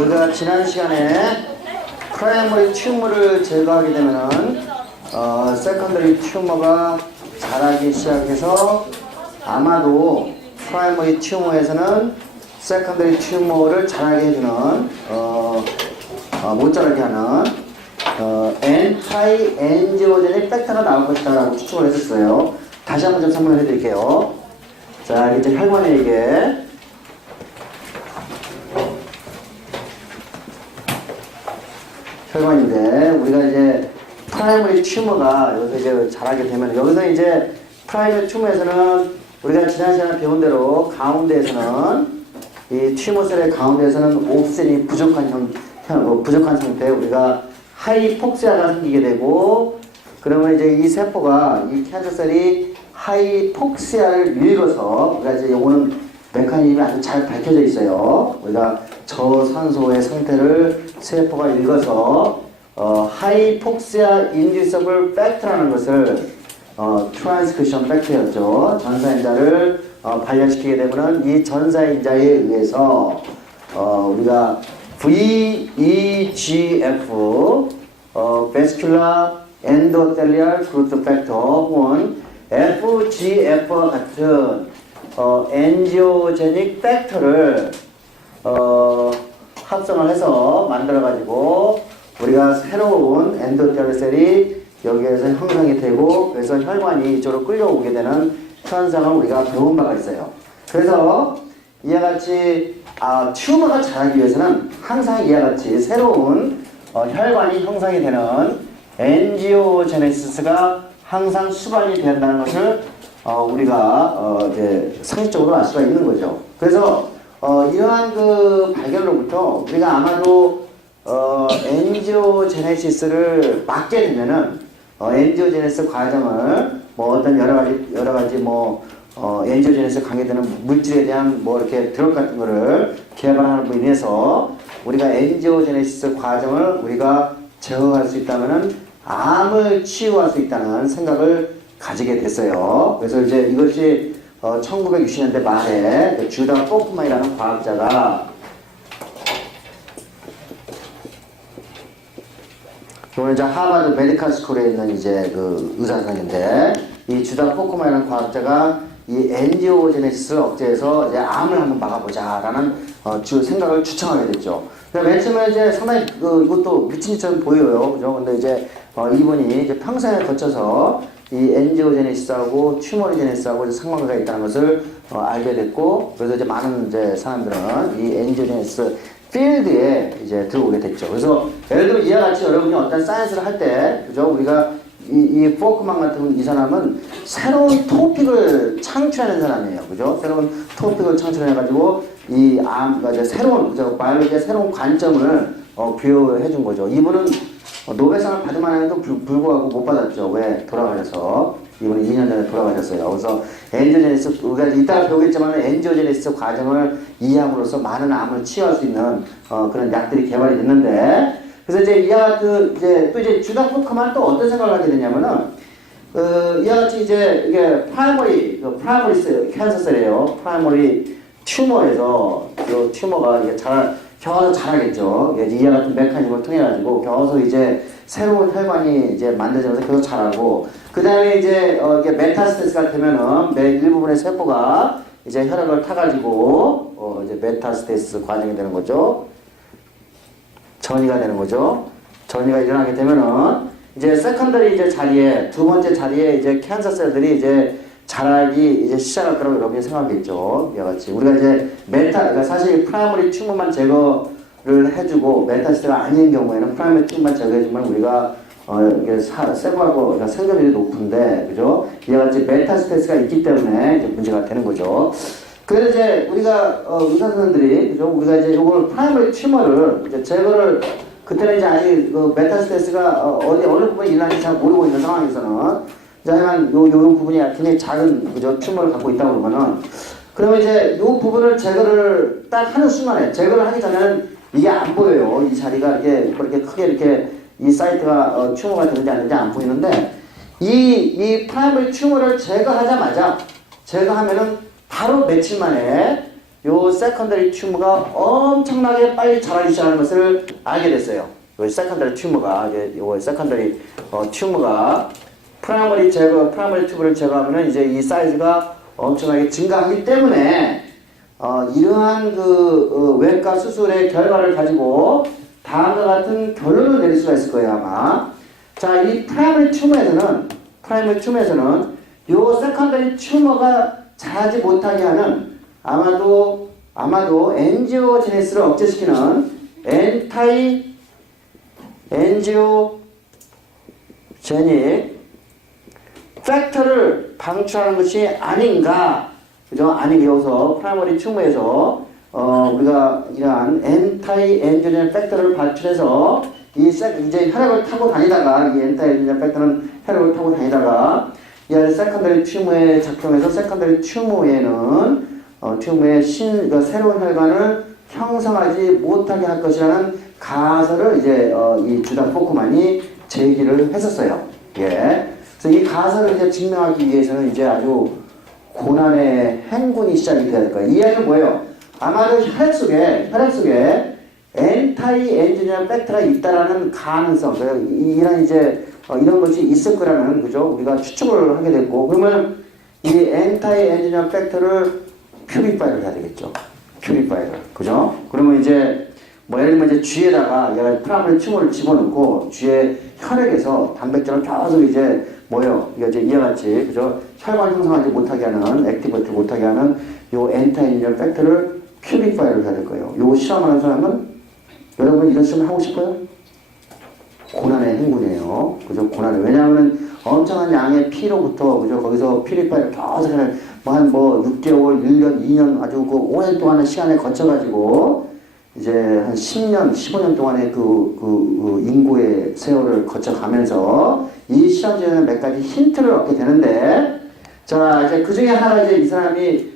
우리가 지난 시간에 프라이머리 튜머를 제거하게 되면은 세컨더리 튜머가 자라기 시작해서 아마도 프라이머리 튜머에서는 세컨더리 튜머를 자라게 해주는 못 자라게 하는 엔타이 엔지오제닉 팩터가 나올 것이다 라고 추측을 했었어요. 다시 한번 좀 설명해 드릴게요. 자, 이제 혈관에 혈관인데 우리가 이제 프라이머리 튜머가 여기서 이제 자라게 되면 여기서 이제 프라이머리 튜머에서는 우리가 지난 시간에 배운 대로 가운데에서는 이 튜머셀의 가운데에서는 옵센이 부족한 상태 우리가 하이폭시아가 생기게 되고 그러면 이제 이 세포가 이 캔서셀이 하이폭시아를 읽어서 우리가 이제 요거는 메커니즘이 아주 잘 밝혀져 있어요. 우리가 저산소의 상태를 세포가 읽어서 하이폭시아 인듀서블 팩트라는 것을 트랜스크리션 팩트였죠. 전사인자를 발현시키게 되면은 이 전사인자에 의해서 우리가 VEGF 베스큘라 엔도텔리얼 그루트 팩터 혹은 FGF와 같은 엔지오제닉 팩터를 합성을 해서 만들어가지고 우리가 새로운 엔도텔 셀이 여기에서 형성이 되고 그래서 혈관이 이쪽으로 끌려오게 되는 현상을 우리가 배운 바가 있어요. 그래서 이와 같이 튜머가 자라기 위해서는 항상 이와 같이 새로운 혈관이 형성이 되는 엔지오제네시스가 항상 수반이 된다는 것을 우리가 이제 상식적으로 알 수가 있는 거죠. 그래서 이러한 그 발견으로부터 우리가 아마도 엔지오제네시스를 막게 되면은 엔지오제네시스 과정을 뭐 어떤 여러 가지 엔지오제네시스 관계되는 물질에 대한 뭐 이렇게 드럭 같은 거를 개발하는 로 인해서 우리가 엔지오제네시스 과정을 우리가 제어할 수 있다면은 암을 치유할 수 있다는 생각을 가지게 됐어요. 그래서 이제 이것이 1960년대 말에 주다 포크만이라는 과학자가 이거는 이제 하버드 메디컬 스쿨에 있는 이제 그 의사선생인데 이 주다 포크만이라는 과학자가 이 엔지오제네시스를 억제해서 이제 암을 한번 막아보자라는 생각을 추천하게 됐죠. 맨 처음에 이제 상당히 이것도 미친 짓처럼 보여요, 그죠? 근데 이제 이분이 이제 평생에 거쳐서 이 엔지오제네시스하고 튜머리제네시스하고 상관관계가 있다는 것을 알게 됐고, 그래서 이제 많은 이제 사람들은 이 엔지오제네시스 필드에 이제 들어오게 됐죠. 그래서 예를 들면 이와 같이 여러분이 어떤 사이언스를 할 때, 그죠? 우리가 이 포크만 같은 이 사람은 새로운 토픽을 창출하는 사람이에요. 그죠? 새로운 토픽을 창출해가지고 이 그러니까 새로운, 그죠? 바이올로지의 새로운 관점을 부여해 준 거죠. 이분은 노벨상을 받을 만해도 불구하고 못 받았죠. 왜? 돌아가셔서. 이분이 2년 전에 돌아가셨어요. 그래서 엔지오제네시스, 우리가 이따가 배우겠지만 엔지오제네시스 과정을 이해함으로써 많은 암을 치유할 수 있는 그런 약들이 개발이 됐는데, 그래서 이제 이와 같은 또 주다 포크만 또 어떤 생각을 하게 되냐면은 이와 같이 이제 이게 프라이머리 캔서셀이에요. 프라이머리 튜머에서 그 튜머가 이게 겨워서 자라겠죠. 이와 같은 메커니즘을 통해 가지고 겨워서 이제 새로운 혈관이 이제 만들어져서 계속 자라고, 그 다음에 이제 이게 메타스테이스가 되면은 일부분의 세포가 이제 혈액을 타가지고 이제 메타스테이스 과정이 되는 거죠. 전이가 되는 거죠. 전이가 일어나게 되면은 이제 세컨더리 이제 자리에 두 번째 자리에 이제 캔서 셀들이 이제 자라기 이제 시작할 거라고 여러분이 생각하겠죠. 이와 같이 우리가 이제 그러니까 사실 프라이머리 튜머만 제거를 해주고 메타스테가 아닌 경우에는 프라이머리 튜머만 제거해주면 우리가 이게 세포하고 그러니까 생존율이 높은데, 그죠? 이와 같이 메타스테스가 있기 때문에 이제 문제가 되는 거죠. 그래서 이제 우리가 의사 선생님들이, 그죠? 우리가 이제 이걸 프라이머리 튜머를 이제 제거를 그때는 이제 아직 그 메타스테스가 어느 부분에 일어나는지 잘 모르고 있는 상황에서는 하지만 요 부분이 굉장히 작은, 그죠? 튜머를 갖고 있다고 그러면은, 그러면 이제 요 부분을 제거를 딱 하는 순간에, 제거를 하기 전에는 이게 안 보여요. 이 자리가 이렇게 크게 이렇게 이 사이트가 튜머가 되는지 안 되는지 안 보이는데, 이 프라이머리 튜머를 제거하자마자, 제거하면은 바로 며칠 만에 요 세컨더리 튜머가 엄청나게 빨리 자라기 시작하는 것을 알게 됐어요. 요 세컨더리 튜머가 이제 요 세컨더리 튜머가 프라이머리 튜브를 제거하면은 이제 이 사이즈가 엄청나게 증가하기 때문에 이러한 외과 수술의 결과를 가지고 다음과 같은 결론을 내릴 수가 있을 거예요 아마. 자, 이 프라이머리 튜머에서는 요 세컨더리 튜머가 자라지 못하게 하는 아마도 엔지오제네시스를 억제시키는 엔타이 엔지오제닉 팩터를 방출하는 것이 아닌가, 그죠? 여기서 프라이머리 튜머에서 우리가 이러한 엔타이 엔지오제닉 팩터를 발출해서 이제 혈액을 타고 다니다가 이 엔타이 엔지오제닉 팩터는 혈액을 타고 다니다가 이 세컨더리 튜머에 작용해서 세컨더리 튜머에는 튜머의 새로운 혈관을 형성하지 못하게 할 것이라는 가설을 이제 이 주단 포크만이 제기를 했었어요. 예. 그래서 이 가설을 이제 증명하기 위해서는 이제 아주 고난의 행군이 시작이 돼야 될 거예요. 이 얘기는 뭐예요? 아마도 혈액 속에 엔타이 엔지니어 팩터가 있다라는 가능성, 이런 이제 이런 것이 있을 거라는, 그죠? 우리가 추측을 하게 됐고, 그러면 이 엔타이 엔지니어 팩터를 퓨리파이를 해야 되겠죠. 퓨리파이를, 그죠? 그러면 이제 예를 들면 이제 쥐에다가 얘가 프라이머리 튜머를 집어넣고 쥐의 혈액에서 단백질을 계속 이제 이게 이제 이와 같이, 그죠? 혈관 형성하지 못하게 하는, 액티베이트 못하게 하는 요 엔타이 엔지니어 팩터를 퓨리파이를 해야 될 거예요. 요 실험하는 사람은 여러분 이런 실험을 하고 싶어요? 고난의 행군이에요. 그죠? 고난의. 왜냐하면 엄청난 양의 피로부터, 그죠? 거기서 퓨리파이를 계속 한 6개월, 1년, 2년 아주 오랜 동안의 시간에 거쳐가지고 이제 한 10년, 15년 동안의 인구의 세월을 거쳐가면서 이 실험실에는 몇 가지 힌트를 얻게 되는데, 자, 이제 그 중에 하나가 이제 이 사람이,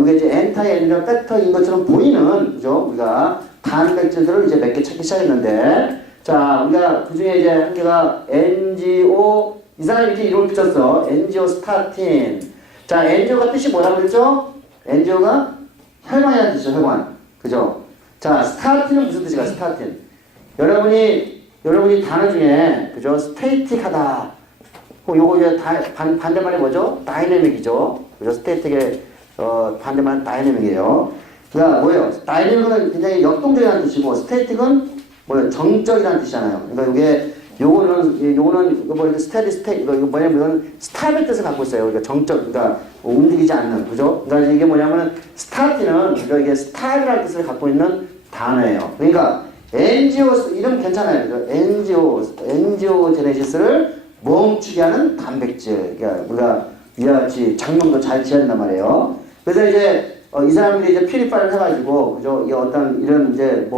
이게 이제 엔타이 엔지니어 팩터인 것처럼 보이는, 그죠? 우리가 단백질들을 이제 몇 개 찾기 시작했는데, 자, 우리가 그 중에 이제 한 개가 NGO, 이 사람이 이렇게 이름을 붙였어. NGO 스타틴. 자, NGO가 뜻이 뭐라고 그랬죠? NGO가 혈관이라는 뜻이죠, 혈관. 그죠? 자, 스타틴은 무슨 뜻이가 스타틴? 여러분이 단어 중에, 그죠? 스테이틱하다. 요거 이제 반대말이 뭐죠? 다이내믹이죠. 그죠? 스테이틱의, 반대말은 다이내믹이에요. 그러니까 뭐예요? 다이내믹은 굉장히 역동적이라는 뜻이고, 스테이틱은 뭐예요? 정적이라는 뜻이잖아요. 그러니까 요거는 스테디, 이거 뭐냐면 스탑의 뜻을 갖고 있어요. 그러니까 정적, 그러니까 움직이지 않는, 그죠? 그러니까 이게 뭐냐면은 스타트는, 그러니까 이게 스탑이라는 뜻을 갖고 있는 단어예요. 그러니까 NGO, 이름 괜찮아요. 그죠? NGO 제네시스를 멈추게 하는 단백질. 그러니까 우리가 이와 같이 장면도 잘 지어야 된단 말이에요. 그래서 이제 이 사람들이 이제 퓨리파이를 해가지고, 그죠? 이 어떤 이런 이제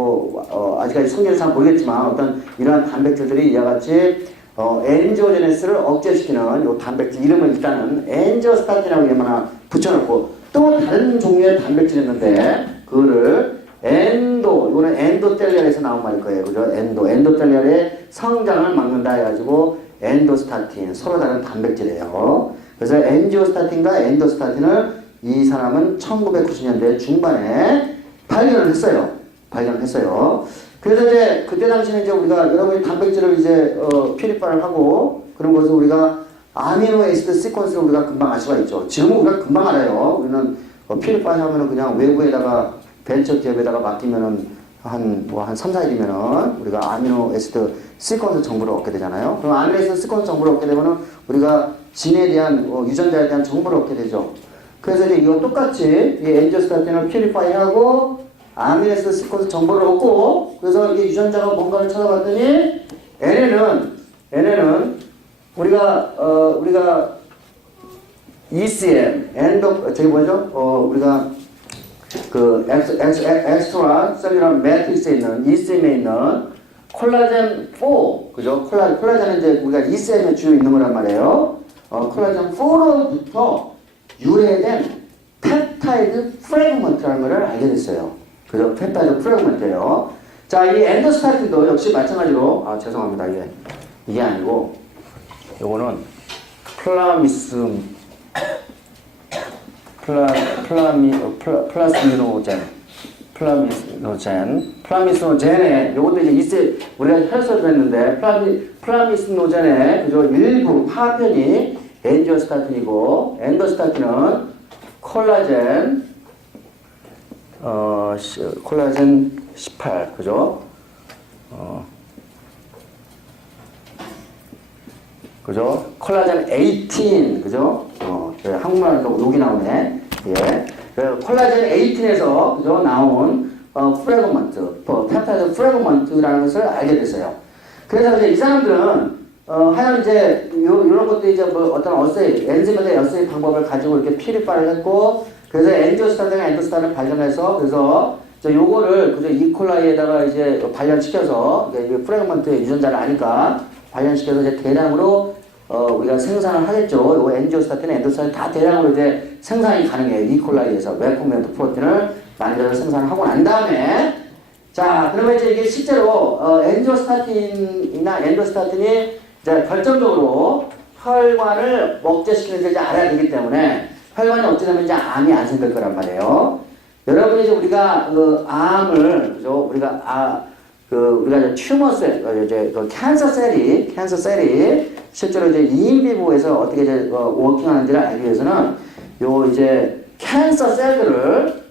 아직까지 성질을 잘 모르겠지만 어떤 이러한 단백질들이 이와 같이 엔지오제네시스를 억제시키는 요 단백질 이름을 일단은 엔지오스타틴이라고 이름 하나 붙여놓고, 또 다른 종류의 단백질이 있는데 그거를 이거는 엔도텔리얼에서 나온 말일 거예요. 그죠? 엔도텔리얼의 성장을 막는다 해가지고 엔도스타틴, 서로 다른 단백질이에요. 그래서 엔지오스타틴과 엔도스타틴을 이 사람은 1990년대 중반에 발견을 했어요. 그래서 이제 그때 당시에 이제 우리가 여러분이 단백질을 이제 퓨리파이를 하고 그런 것을 우리가 아미노 애시드 시퀀스를 우리가 금방 알 수가 있죠. 지금은 우리가 금방 알아요. 우리는 퓨리파이 하면은 그냥 외부에다가 벤처 기업에다가 맡기면은 한 3, 4일이면은 우리가 아미노 애시드 시퀀스 정보를 얻게 되잖아요. 그럼 아미노 애시드 시퀀스 정보를 얻게 되면은 우리가 진에 대한 유전자에 대한 정보를 얻게 되죠. 그래서 이제 이거 똑같이 이 엔지오스타틴을 퓨리파이하고 아미노애시드 시퀀스 정보를 얻고, 그래서 이게 유전자가 뭔가를 찾아봤더니 얘네는 우리가 ECM 저기 뭐죠? 우리가 그 엑스트라 셀룰러 매트릭스에 있는 ECM에 있는 콜라겐 4, 그죠? 콜라겐은 이제 우리가 ECM에 주로 있는 거란 말이에요. 콜라겐 4로부터 유래된 펩타이드 프래그먼트라는 것을 알게 됐어요. 그죠? 펩타이드 프래그먼트예요. 자, 이 엔도스타틴도 역시 마찬가지로, 죄송합니다. 이게 아니고, 요거는 플라미스մ 플라미스노젠에 요것도 이제 우리가 혈서를 했는데 플라미스노젠의 그죠 일부 파편이 엔지오스타틴이고 엔도스타틴은 콜라겐 18 그죠? 그죠? 콜라겐 18 그죠? 한국말로 욕이 나오네. 예. 콜라겐 18에서 그죠? 나온 프래그먼트, 펩타이드 프래그먼트라는 것을 알게 됐어요. 그래서 이제 이 사람들은 하여간 이제 요런 것도 이제 뭐 어떤 어세이, 엔zyme의 어세이 방법을 가지고 이렇게 피리파를 했고, 그래서 엔지오스타틴과 엔도스타틴을 발견해서 그래서 요거를 그죠 이콜라이에다가 이제 발견시켜서 프래그먼트의 유전자를 아니까 발견시켜서 이제 대량으로 우리가 생산을 하겠죠. 요 엔지오스타틴, 엔도스타틴 다 대량으로 이제 생산이 가능해요. 이콜라이에서 레코멘트 프로틴을 만들어서 생산하고 난 다음에 자 그러면 이제 이게 실제로 엔지오스타틴이나 엔도스타틴이 이제 결정적으로 혈관을 억제시키는 데 이제 알아야 되기 때문에 혈관이 억제되면 이제 암이 안 생길 거란 말이에요. 여러분이 이제 우리가 암을 그죠 우리가 우리가 튜머셀 이제 캔서 셀이 실제로 이제 인비보에서 어떻게 이제 워킹하는지를 알기 위해서는 요 이제 캔서 셀들을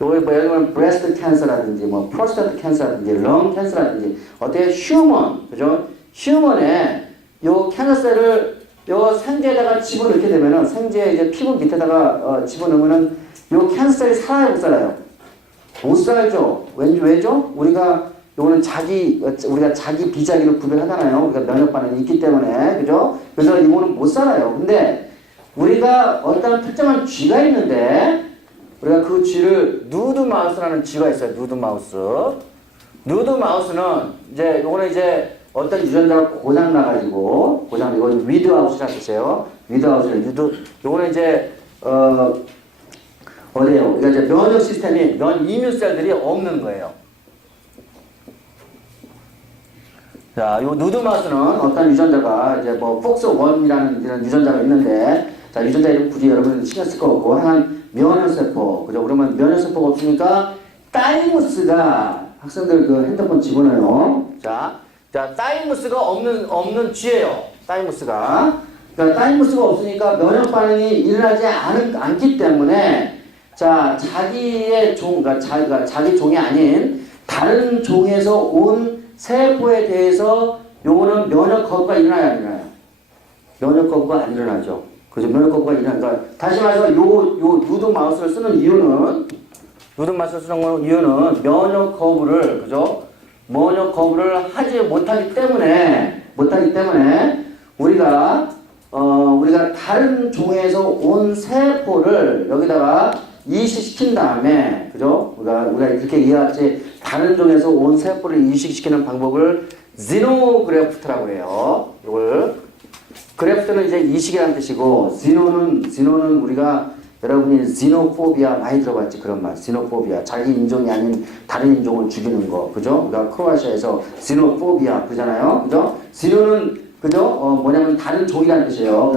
요게 뭐 예를 들면 브레스트 캔서라든지 뭐 프로스테이트 캔서라든지 렁 캔서라든지 어떻게 휴먼 그죠 휴먼에 요 캔서 셀을 요 생지에다가 집어넣게 되면은 생지에 이제 피부 밑에다가 집어넣으면은 요 캔서 셀이 살아요 못 살아요? 못 살죠. 왜죠? 우리가 요거는 우리가 자기 비자기를 구별하잖아요. 우리가 면역 반응이 있기 때문에 그죠? 그래서 이거는 못 살아요. 근데 우리가 어떤 특정한 쥐가 있는데 우리가 그 쥐를 누드 마우스라는 쥐가 있어요. 누드 마우스는 이제 요거는 이제 어떤 유전자가 고장 나가지고 이거 위드아웃이라고 했어요. 요거는 이제 어디에요? 그러니까 이제 면역 시스템이 이뮤셀들이 없는 거예요. 자, 요 누드마우스는 어떤 유전자가 이제 뭐 폭스1이라는 이런 유전자가 있는데 자, 유전자 이름 굳이 여러분은 신경 쓸 거 없고 하여간 면역세포 그죠? 그러면 면역세포가 없으니까 타이무스가 학생들 그 핸드폰 집어넣어요. 자, 타이무스가 없는 쥐예요. 타이무스가. 그러니까 타이무스가 없으니까 면역 반응이 일어나지 않기 때문에 자, 자기의 그러니까 자기 종이 아닌 다른 종에서 온 세포에 대해서 요거는 면역 거부가 일어나야 안 일어나요? 면역 거부가 안 일어나죠. 그죠? 면역 거부가 일어나니까 다시 말해서 요 누드 마우스를 쓰는 이유는 면역 거부를 그죠? 면역 거부를 하지 못하기 때문에 우리가 다른 종에서 온 세포를 여기다가 이식시킨 다음에 그죠? 우리가 이렇게 이해하지 다른 종에서 온 세포를 이식시키는 방법을 지노그래프트라고 해요. 이걸 그래프트는 이제 이식이라는 뜻이고 지노는 우리가 여러분이 지노포비아 많이 들어봤지 그런 말. 지노포비아 자기 인종이 아닌 다른 인종을 죽이는 거 그죠? 우리가 크로아시아에서 지노포비아 그잖아요. 그죠? 지노는 그죠? 뭐냐면 다른 종이라는 뜻이에요.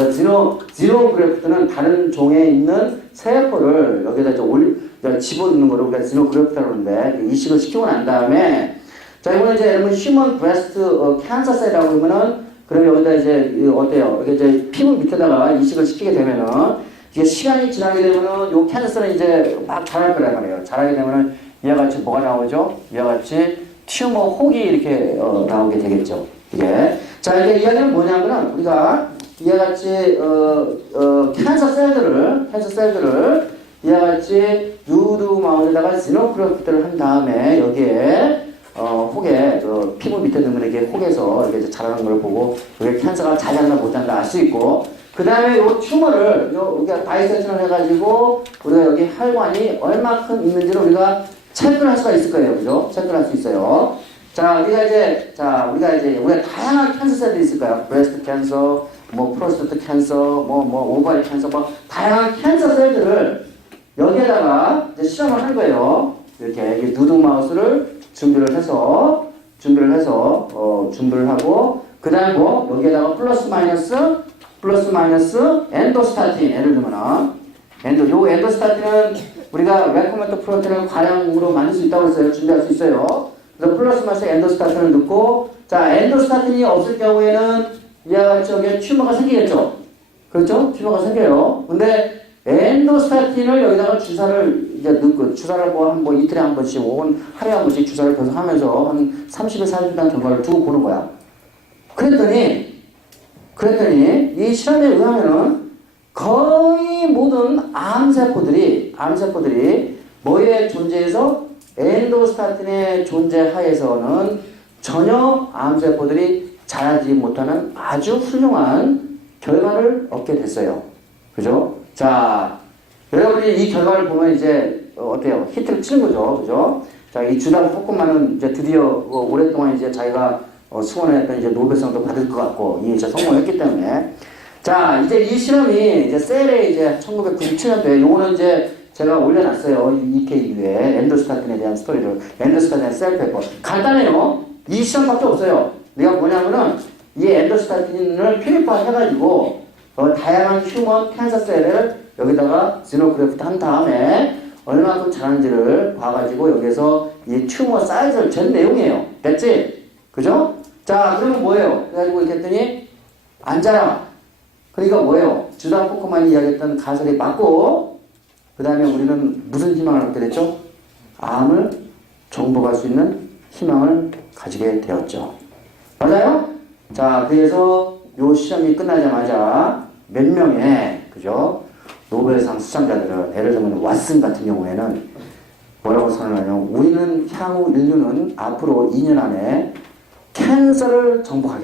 지노그래프트는 다른 종에 있는 세포를 여기다 이제 집어넣는 거를 우리가 지노그래프트라고 하는데 이식을 시키고 난 다음에 자 이번에 이제 여러분 휴먼 브레스트 캔서 셀이라고 하면은 그러면 여기다 이제 어때요? 이게 이제 피부 밑에다가 이식을 시키게 되면은 이게 시간이 지나게 되면은 요 캔서 셀은 이제 막 자랄 거란 말이에요. 자라게 되면은 이와 같이 뭐가 나오죠? 이와 같이 튜머 혹이 이렇게 나오게 되겠죠. 이게 자 이게 이야기는 뭐냐면은 우리가 이와 같이 캔서 셀들을 이와 같이 누드 마우스에다가 지노그래프트를 한 다음에 여기에 혹에 피부 밑에 넣으면 이게 혹에서 이렇게 자라는 걸 보고 이게 캔서가 잘 잔다 못 잔다 알 수 있고 그 다음에 요 튜머를 우리가 다이섹션을 해가지고 우리가 여기 혈관이 얼마큼 있는지를 우리가 체크를 할 수가 있을 거예요, 그죠? 체크를 할 수 있어요. 자, 우리가 다양한 캔서 셀들이 있을까요? 브레스트 캔서, 뭐 프로스테이트 캔서, 뭐 오바리 캔서, 뭐 다양한 캔서 셀들을 여기에다가 이제 실험을 한 거예요. 이렇게 누드 마우스를 준비를 해서 준비를 하고 그 다음에 뭐 여기에다가 플러스 마이너스 플러스 마이너스 엔도스타틴. 예를 들면은 요 엔도스타틴은 우리가 레코멘트 프로틴을 과량으로 만들 수 있다고 했어요. 준비할 수 있어요. 그래서 플러스 마이너스 엔도스타틴을 넣고, 자, 엔도스타틴이 없을 경우에는 저기 튜머가 생기겠죠. 그렇죠? 튜머가 생겨요. 근데 엔도스타틴을 여기다가 주사를 이제 넣고, 주사를 뭐 이틀에 한 번씩 혹은 하루에 한 번씩 주사를 계속 하면서 한 30일, 40일간 결과를 두고 보는 거야. 그랬더니 이 실험에 의하면은 거의 모든 암세포들이 뭐에 존재해서 엔도스타틴의 존재하에서는 전혀 암세포들이 자라지 못하는 아주 훌륭한 결과를 얻게 됐어요. 그죠? 자, 여러분이 이 결과를 보면 이제 어때요? 히트를 치는 거죠. 그죠? 자, 이 주당 포크만은 이제 드디어 오랫동안 이제 자기가 수원했던 이제 노벨상도 받을 것 같고 이제 성공했기 때문에, 자, 이제 이 실험이 이제 셀에 이제 1997년도에 요거는 이제 제가 올려놨어요. EKU에 엔도스타틴에 대한 스토리를, 엔도스타틴의 셀 페이퍼. 간단해요. 이 시험밖에 없어요. 내가 뭐냐면은 이 엔도스타틴을 퓨리파 해가지고 다양한 휴먼 캔서 셀을 여기다가 지노그래프트 한 다음에 얼마큼 자라는지를 봐가지고 여기서 이 튜머 사이즈를 잰 내용이에요. 됐지? 그죠? 자, 그러면 뭐예요? 그래가지고 이렇게 했더니 안 자라. 그러니까 뭐예요? 주당 포크만이 이야기했던 가설이 맞고, 그 다음에 우리는 무슨 희망을 갖게 됐죠? 암을 정복할 수 있는 희망을 가지게 되었죠. 맞아요? 자, 그래서 요 시험이 끝나자마자 몇 명의, 그죠? 노벨상 수상자들은, 예를 들면 왓슨 같은 경우에는 뭐라고 선언하냐면, 우리는 향후 인류는 앞으로 2년 안에 캔서를 정복할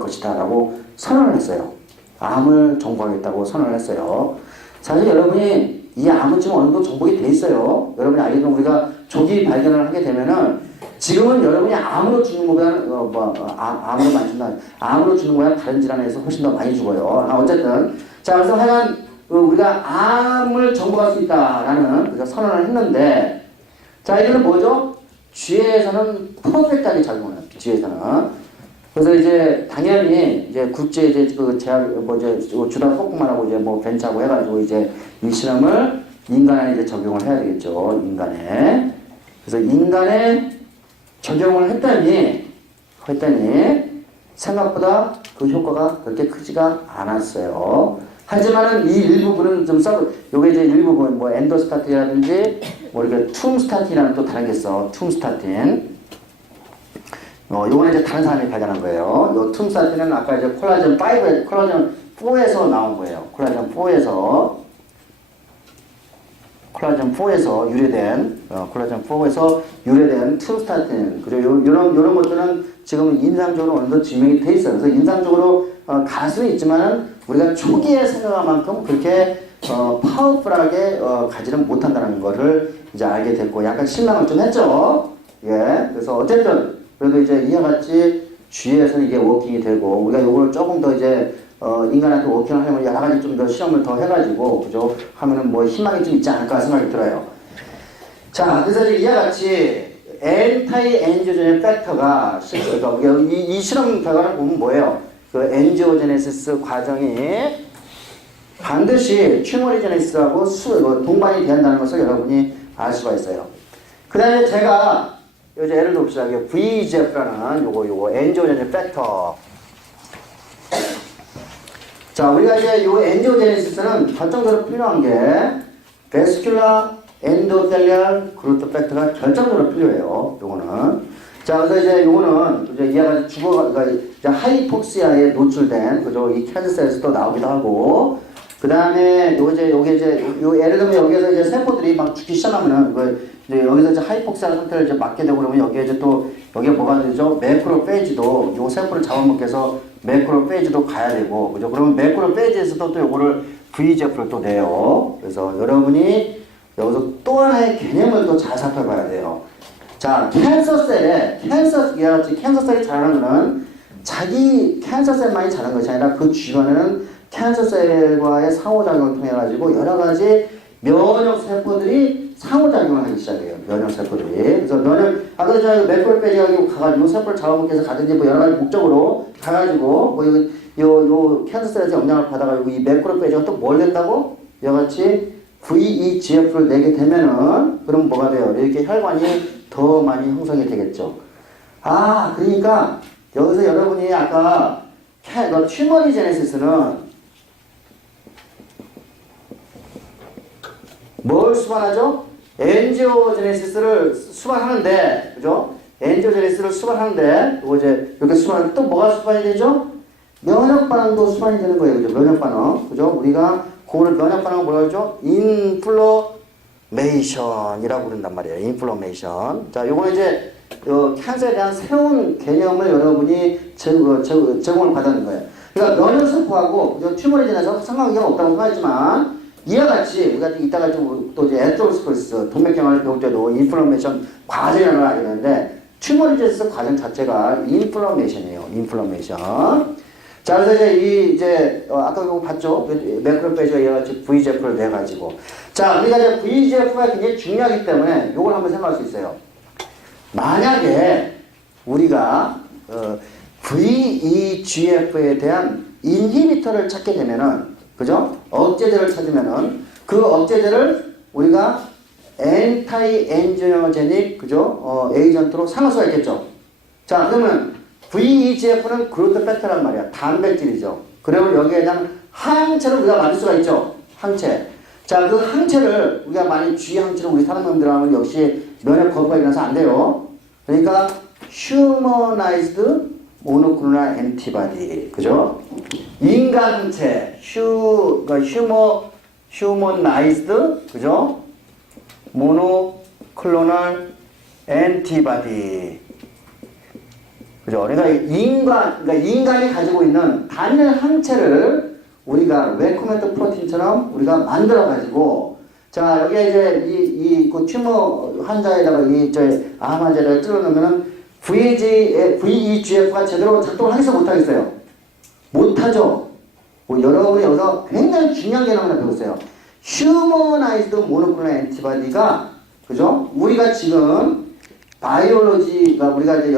것이다 라고 선언을 했어요. 암을 정복하겠다고 선언을 했어요. 사실 여러분이 이 암은 지금 어느 정도 정복이 돼 있어요. 여러분이 알겠지만 우리가 조기 발견을 하게 되면은 지금은 여러분이 암으로 죽는 것보다는 암으로 많이 죽는다. 암으로 죽는 거야 다른 질환에서 훨씬 더 많이 죽어요. 어쨌든 자, 그래서 하여간 우리가 암을 정복할 수 있다라는 선언을 했는데, 자, 이거는 뭐죠? 쥐에서는 퍼펙트하게 작용을 해요. 쥐에서는. 그래서 이제 당연히 이제 국제 이제 주당 포크만하고 이제 뭐 벤처하고 해가지고 이제 이 실험을 인간에 이제 적용을 해야 되겠죠. 인간에. 그래서 인간에 적용을 했더니 생각보다 그 효과가 그렇게 크지가 않았어요. 하지만은 이 일부분은 요게 이제 일부분 뭐 엔도스타틴이라든지 뭐 이렇게 툼스타틴이라는 또 다른 게 있어. 툼스타틴. 요거는 이제 다른 사람이 발견한 거예요. 요 툼스타틴은 아까 이제 콜라겐 4에서 나온 거예요. 콜라겐 4에서 유래된 툼스타틴. 그리고 요런 것들은 지금 임상적으로 어느 정도 증명이 돼 있어요. 그래서 임상적으로 가수는 있지만은 우리가 초기에 생각한 만큼 그렇게 파워풀하게 가지는 못한다는 거를 이제 알게 됐고 약간 실망을 좀 했죠. 예. 그래서 어쨌든 그래도 이제 이와 같이 쥐에서 이게 워킹이 되고 우리가 요걸 조금 더 이제 인간한테 워킹을 하려면 여러 가지 좀 더 실험을 더 해가지고 그죠? 하면은 뭐 희망이 좀 있지 않을까 생각이 들어요. 자, 그래서 이제 이와 같이 엔타이 엔지오제네 팩터가 이 실험 결과를 보면 뭐예요? 그 엔지오제네시스 과정이 반드시 튜머리제네시스하고 동반이 된다는 것을 여러분이 알 수가 있어요. 그 다음에 제가 이제 예를 들어봅시다. VEGF라는 요거 엔지오제네 팩터. 자, 우리가 이제 요 엔지오제네시스는 결정적으로 필요한 게 베스큘라 엔도텔리알 그루트 팩터가 결정적으로 필요해요. 요거는. 자, 그래서 이제 요거는 이제 이와 같이 그러니까 이제 하이폭시아에 노출된 그죠? 이 캔서셀에서도 나오기도 하고, 그 다음에 요게 이제 예를 들면 여기에서 이제 세포들이 막 죽기 시작하면은 이제 여기서 이제 하이폭시아 상태를 이제 맞게 되고 그러면 여기에 이제 또 여기에 뭐가 되죠? 매크로페이지도 요 세포를 잡아먹게 해서 매크로페이지도 가야 되고, 그죠? 그러면 매크로페이지에서도 또 요거를 VEGF를 또 내요. 그래서 여러분이 여기서 또 하나의 개념을 또 잘 살펴봐야 돼요. 자, 캔서셀이 자라는 거는 자기 캔서셀만이 자라는 것이 아니라 그 주변에는 캔서셀과의 상호작용을 통해 가지고 여러 가지 면역세포들이 상호작용을 하기 시작해요. 면역세포들이. 그래서 아까 전에 매크로페이지가 가가지고 세포를 잡아먹기 위해서 가든지 뭐 여러 가지 목적으로 가가지고 뭐 요 캔서셀에서 영향을 받아가지고 이 매크로페이지가 또 뭘 낸다고? 이와 같이 VEGF를 내게 되면은, 그럼 뭐가 돼요? 이렇게 혈관이 더 많이 형성이 되겠죠. 아, 그러니까 여기서 여러분이 아까 튜머리제네시스는 뭘 수반하죠? 엔지오제네시스를 수반하는데, 그죠? 엔지오제네시스를 수반하는데, 이거 이제 이렇게 수반하는데 또 뭐가 수반이 되죠? 면역 반응도 수반이 되는 거예요, 그죠? 면역 반응, 그죠? 우리가 그거를 면역 반응을 뭐라 그러죠? 인플로메이션이라고 그런단 말이에요. 인플로메이션. 자, 요거는 이제 캔서에 대한 새로운 개념을 여러분이 제공을 받는 거예요. 그러니까 면역세포하고 튜머리젠에서 상관관계가 없다고 생각하지만 이와 같이 우리가 이따가 또 이제 에트로스콜리스 동맥경화를 배울 때도 인플로메이션 과정이라는 걸 알게 되는데 튜머리젠에서 과정 자체가 인플로메이션이에요. 인플로메이션. 자, 그래서 이제 아까 이거 봤죠? 매크로페이지가 이와 같이 VEGF를 내가지고. 자, 우리가 이제 VEGF가 굉장히 중요하기 때문에 이걸 한번 생각할 수 있어요. 만약에 우리가 VEGF에 대한 인히비터를 찾게 되면은, 그죠? 억제제를 찾으면은 그 억제제를 우리가 엔타이 엔지오제닉, 그죠? 에이전트로 삼을 수가 있겠죠. 자, 그러면 VEGF는 그루트 팩터란 말이야. 단백질이죠. 그러면 여기에 대한 항체를 우리가 만들 수가 있죠. 항체. 자, 그 항체를 우리가 많이 G 항체를 우리 사람들 하면 역시 면역 거부가 일어나서 안 돼요. 그러니까 humanized monoclonal antibody, 그죠? 인간 항체, humanized, 그죠? monoclonal antibody. 그죠? 그러니까 인간이 가지고 있는 단일 항체를 우리가 레코멘트 프로틴처럼 우리가 만들어가지고, 자, 여기에 이제 그 튜머 환자에다가 암 환자를 찔러놓으면은 VEGF가 제대로 작동을 하겠어, 못하겠어요? 못하죠? 여러분이 여기서 굉장히 중요한 개념을 하나 배웠어요. 휴머나이즈드 모노클로널 엔티바디가, 그죠? 우리가 지금 바이올로지가 우리가 이제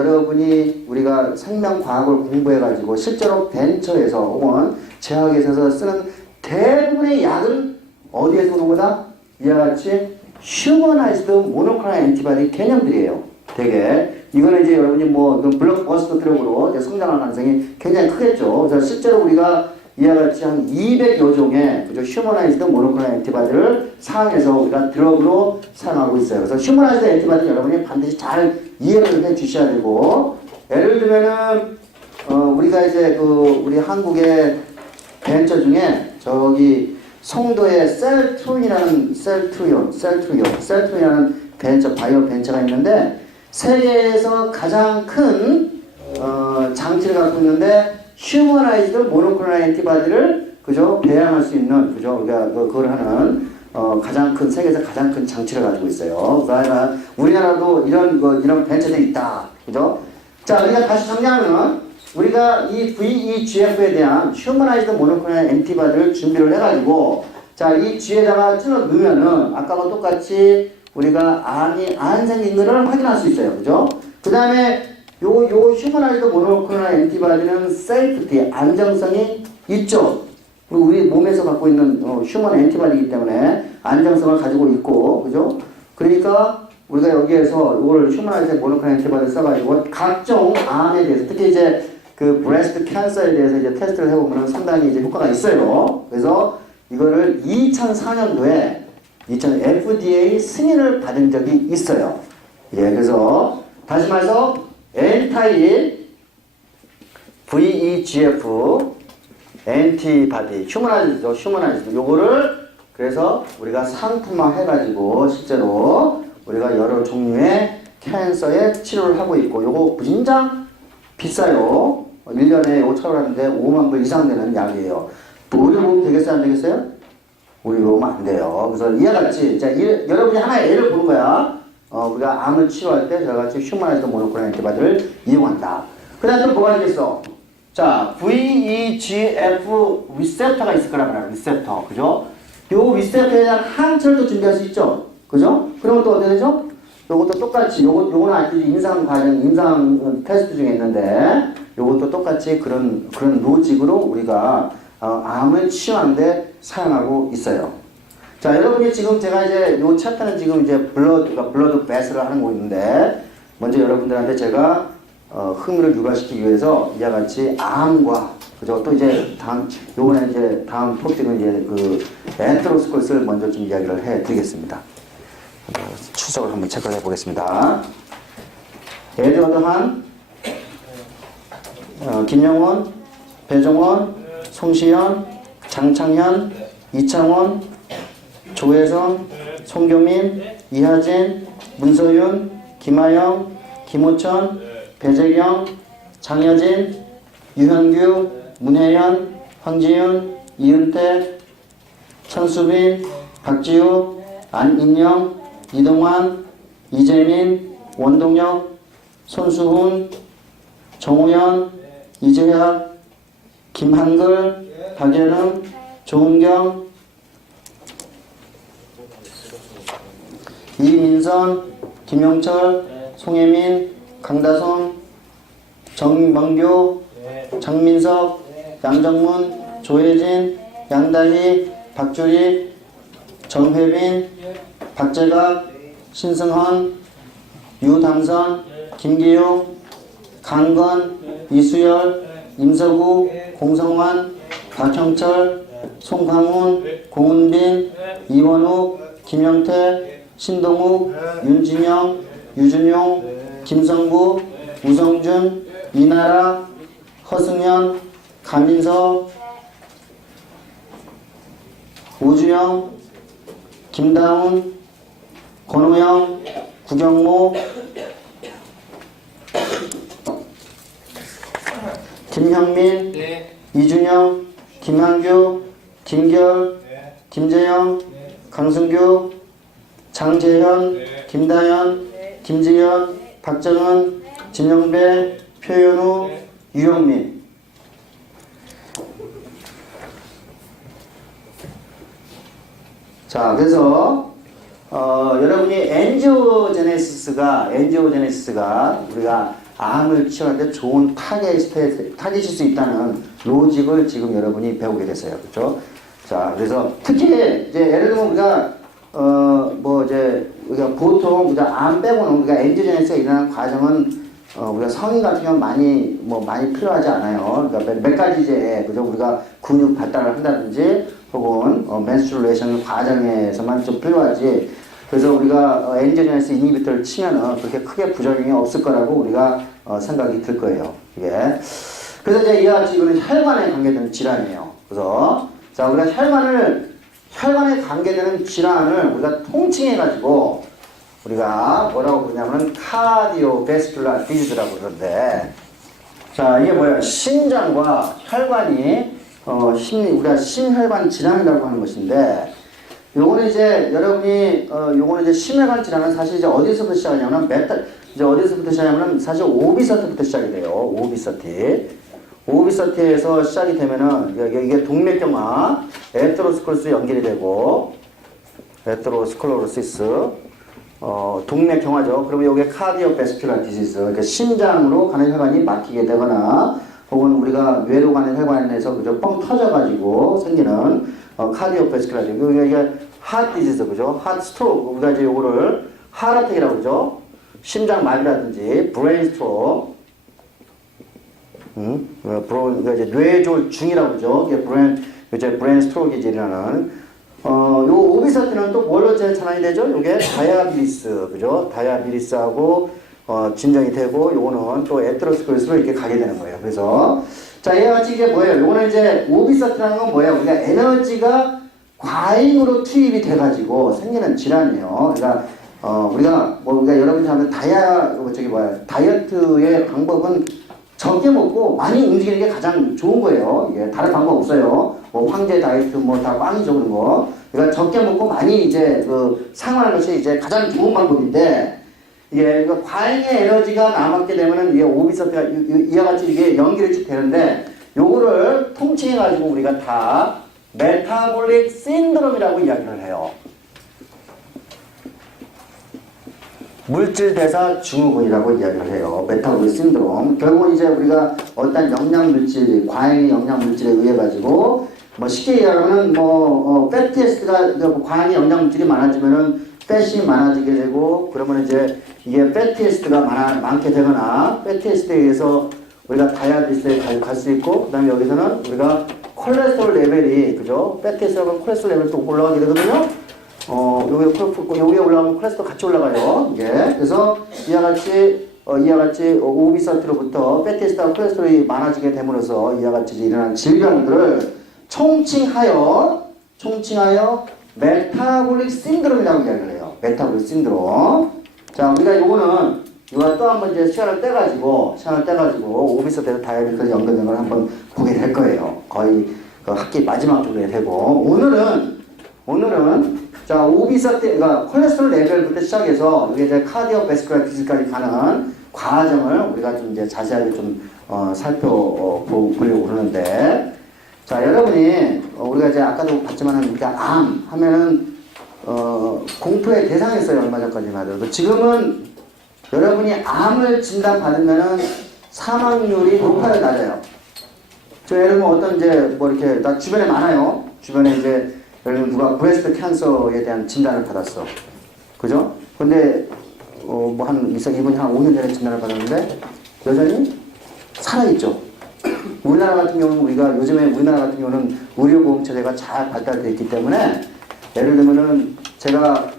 우리가 생명과학을 공부해가지고 실제로 벤처에서 혹은 제약에서 쓰는 대부분의 약은 어디에서 오는 거다? 이와 같이 휴머나이즈드 모노클로널 엔티바디 개념들이에요. 되게 이거는 이제 여러분이 블록버스터 트럭으로 성장할 가능성이 굉장히 크겠죠. 그래서 실제로 우리가 이와 같이 한 200여 종의 휴머나이즈드 모노클로널 엔티바디를 사용해서 우리가 드럭으로 사용하고 있어요. 그래서 휴머나이즈드 엔티바디는 여러분이 반드시 잘 이해를 해 주셔야 되고, 예를 들면은 우리가 이제 우리 한국의 벤처 중에 저기 송도에 셀트론이라는 벤처 바이오 벤처가 있는데 세계에서 가장 큰 장치를 갖고 있는데 휴머나이즈드 모노클로널 엔티바디를, 그죠? 배양할 수 있는, 그죠? 우리가 그걸 하는 세계에서 가장 큰 장치를 가지고 있어요. 그러니까 우리나라도 이런 벤처들이 있다, 그죠? 자, 우리가 다시 정리하면 우리가 이 VEGF에 대한 휴머나이즈드 모노클로널 엔티바디를 준비를 해가지고, 자, 이 G에다가 찔러 넣으면은 아까와 똑같이 우리가 암이 안 생긴 것을 확인할 수 있어요, 그죠? 그 다음에 요 휴머나이즈드 모노클로널 엔티바디는 세이프티, 안정성이 있죠. 우리 몸에서 갖고 있는 휴먼 엔티바디이기 때문에 안정성을 가지고 있고, 그죠? 그러니까 우리가 여기에서 이걸 휴머나이즈드 모노클로널 엔티바디를 써가지고 각종 암에 대해서, 특히 이제 그 브레스트 캔서에 대해서 이제 테스트를 해보면 상당히 이제 효과가 있어요. 그래서 이거를 2004년도에 FDA 승인을 받은 적이 있어요. 예, 그래서 다시 말해서 엔타일 VEGF 엔티바디 휴머나이즈드 요거를 그래서 우리가 상품화 해가지고 실제로 우리가 여러 종류의 캔서에 치료를 하고 있고, 요거 진짜 비싸요. 1년에 5천원 하는데 5만 불 이상 되는 약이에요. 우리 보면 되겠어요, 안 되겠어요? 우리 보면 안 돼요. 그래서 이와 같이 여러분이 하나의 예를 보는 거야. 우리가 암을 치료할 때 저와 같이 휴머나이즈드 모노클로널 엔티바디를 이용한다. 그 다음에 또 뭐가 있겠어? 자, VEGF 리셉터가 있을 거란 말이야. 리셉터, 그죠? 요 리셉터에 대한 항체를 또 준비할 수 있죠, 그죠? 그러면 또 어떻게 되죠? 요것도 똑같이 요거는 아직 임상 테스트 중에 있는데, 이것도 똑같이 그런 로직으로 우리가 암을 치료하는데 사용하고 있어요. 자, 여러분이 지금 제가 이제 요 챕터는 지금 이제 블러드 베스를 하는 거 있는데, 먼저 여러분들한테 제가 흥미를 유발시키기 위해서 이와 같이 암과, 그죠? 또 이제 요번에 이제 다음 토픽은 이제 그 엔테로스콜스를 먼저 좀 이야기를 해 드리겠습니다. 추석을 한번 체크해 보겠습니다. 에드워드 한, 김영원, 배종원, 송시현, 장창현, 이창원, 조혜성, 송교민, 이하진, 문서윤, 김하영, 김호천, 배재경, 장여진, 유현규, 문혜연, 황지윤, 이은태, 천수빈, 박지우, 안인영, 이동환, 이재민, 원동혁, 손수훈, 정우현, 이재학, 김한글, 박예름, 조은경, 이민선, 김용철, 송혜민, 강다솜, 정명교, 장민석, 양정문, 조혜진, 양다희, 박주리, 정회빈, 박재각, 신승헌, 유담선, 김기용, 강건, 이수열, 임서구, 공성환, 박형철, 송강훈, 공은빈, 이원욱, 김영태, 신동욱, 윤진영, 유준용, 김성구, 우성준, 이나라, 허승현, 강민서, 오주영, 김다운, 권호영, 구경모, 김형민, 네. 이준영, 김한규, 김결, 네. 김재영, 네. 강승규, 장재현, 네. 김다현, 네. 김지현, 네. 박정은, 네. 진영배, 표현우, 네. 유영민. 자, 그래서 여러분이 엔지오제네시스가 우리가 암을 치료하는데 좋은 타겟일 수 있다는 로직을 지금 여러분이 배우게 됐어요. 그렇죠? 자, 그래서 특히 이제 예를 들면 우리가 우리가 보통 우리가 암 빼고는 우리가 엔지오제네시스가 일어나는 과정은 우리가 성인 같은 경우는 많이 필요하지 않아요. 그러니까 몇 가지 이제 그죠? 우리가 근육 발달을 한다든지 혹은 menstruation 과정에서만 좀 필요하지. 그래서 우리가 엔지오제네시스 이니비터를 치면은 그렇게 크게 부작용이 없을 거라고 우리가 생각이 들 거예요. 이게. 그래서 이제 이와 같이 이거는 혈관에 관계되는 질환이에요. 그래서 자, 우리가 혈관에 관계되는 질환을 우리가 통칭해가지고 우리가 뭐라고 부르냐면 카디오베스큘라 디지즈라고 그러는데, 자, 이게 뭐야? 심장과 혈관이 우리가 심혈관 질환이라고 하는 것인데, 요거는 이제 여러분이 요거는 이제 심혈관 질환은 사실 이제 어디서부터 시작하냐면 어디서부터 시작하냐면 사실 오비서티부터 시작이 돼요. 오비서티에서 시작이 되면은 이게 동맥경화, 에테로스클로스 연결이 되고, 에테로스클로로시스, 동맥경화죠. 그러면 여기에 카디오베스큘라 디지즈, 그러니까 심장으로 가는 혈관이 막히게 되거나, 혹은 우리가 뇌로 가는 혈관에서 그죠, 뻥 터져가지고 생기는 카디오베스큘라 디지즈, 이게 하트 디지즈, 그죠? 하트 스트로크, 우리가 이제 요거를 하트어택이라고 그러죠. 심장 마비라든지 브레인 스트로크, 그러니까 이제 뇌졸중이라고 그러죠. 이게 브레인 스트로크가 이제 일어나는. 요 오비서티는 또 뭘로 전환이 되죠? 요게 다이아비리스, 그죠? 다이아비리스하고 진정이 되고, 요거는 또 에테로스클로스로 이렇게 가게 되는 거예요. 그래서 자, 이와 같이 이게 뭐예요? 요거는 이제 오비서티라는 건 뭐예요? 우리가 에너지가 과잉으로 투입이 돼가지고 생기는 질환이에요. 그러니까 우리가 여러분이 하면 다이어트의 방법은 적게 먹고 많이 움직이는 게 가장 좋은 거예요. 이게 다른 방법 없어요. 뭐 황제 다이어트 다 꽝이죠, 그런 거. 그러니까 적게 먹고 많이 이제 사용하는 것이 이제 가장 좋은 방법인데, 이게 과잉의 에너지가 남았게 되면은 이게 오비서티가 이와 같이 이게 연결이 되는데, 요거를 통칭해 가지고 우리가 다 메타볼릭 신드롬이라고 이야기를 해요. 물질 대사 증후군이라고 이야기를 해요. 메타보릭 신드롬. 결국은 이제 우리가 어떤 영양 물질, 과잉의 영양 물질에 의해 가지고 뭐 쉽게 얘기하면 패티 에스트가 과잉의 영양 물질이 많아지면은 팻이 많아지게 되고 그러면 이제 이게 패티 에스트가 많게 되거나 패티 에스트에 의해서 우리가 다이아베티스에 갈 수 있고 그다음에 여기서는 우리가 콜레스테롤 레벨이 그죠? 패티 에스트하면 콜레스테롤 레벨이 또 올라가게 되거든요. 여기에 올라가면 콜레스테롤 같이 올라가요. 예. 그래서 이와 같이 오비사트로부터 패티에스트와 콜레스테롤이 많아지게 됨으로써 이와 같이 일어나는 질병들을 총칭하여 메타볼릭 신드롬이라고 이야기를 해요. 메타볼릭 신드롬. 자, 우리가 이거 또 한번 이제 시간을 떼가지고 오비사트에서 다이아베티스 연결된 걸 한번 보게 될 거예요. 거의 그 학기 마지막 쪽에 되고 오늘은 자, 오비사트, 그러니까 콜레스테롤 레벨부터 시작해서 이게 이제 카디오 베스큘라 디지까지 가는 과정을 우리가 좀 이제 자세하게 좀 살펴보려고 그러는데, 자, 여러분이 우리가 이제 아까도 봤지만은 이렇게 암 하면은 공포의 대상이었어요. 얼마 전까지만 하더라도 지금은 여러분이 암을 진단 받으면은 사망률이 높아요, 낮아요. 저 예를 들면 어떤 이제 뭐 이렇게 나 주변에 많아요. 주변에 이제 예를 들면 누가 브레스트 캔서에 대한 진단을 받았어. 그죠? 근데, 이분이 한 5년 전에 진단을 받았는데, 여전히 살아있죠. 우리나라 같은 경우는 우리나라 같은 경우는 의료보험체제가 잘 발달되어 있기 때문에, 예를 들면은, 제가,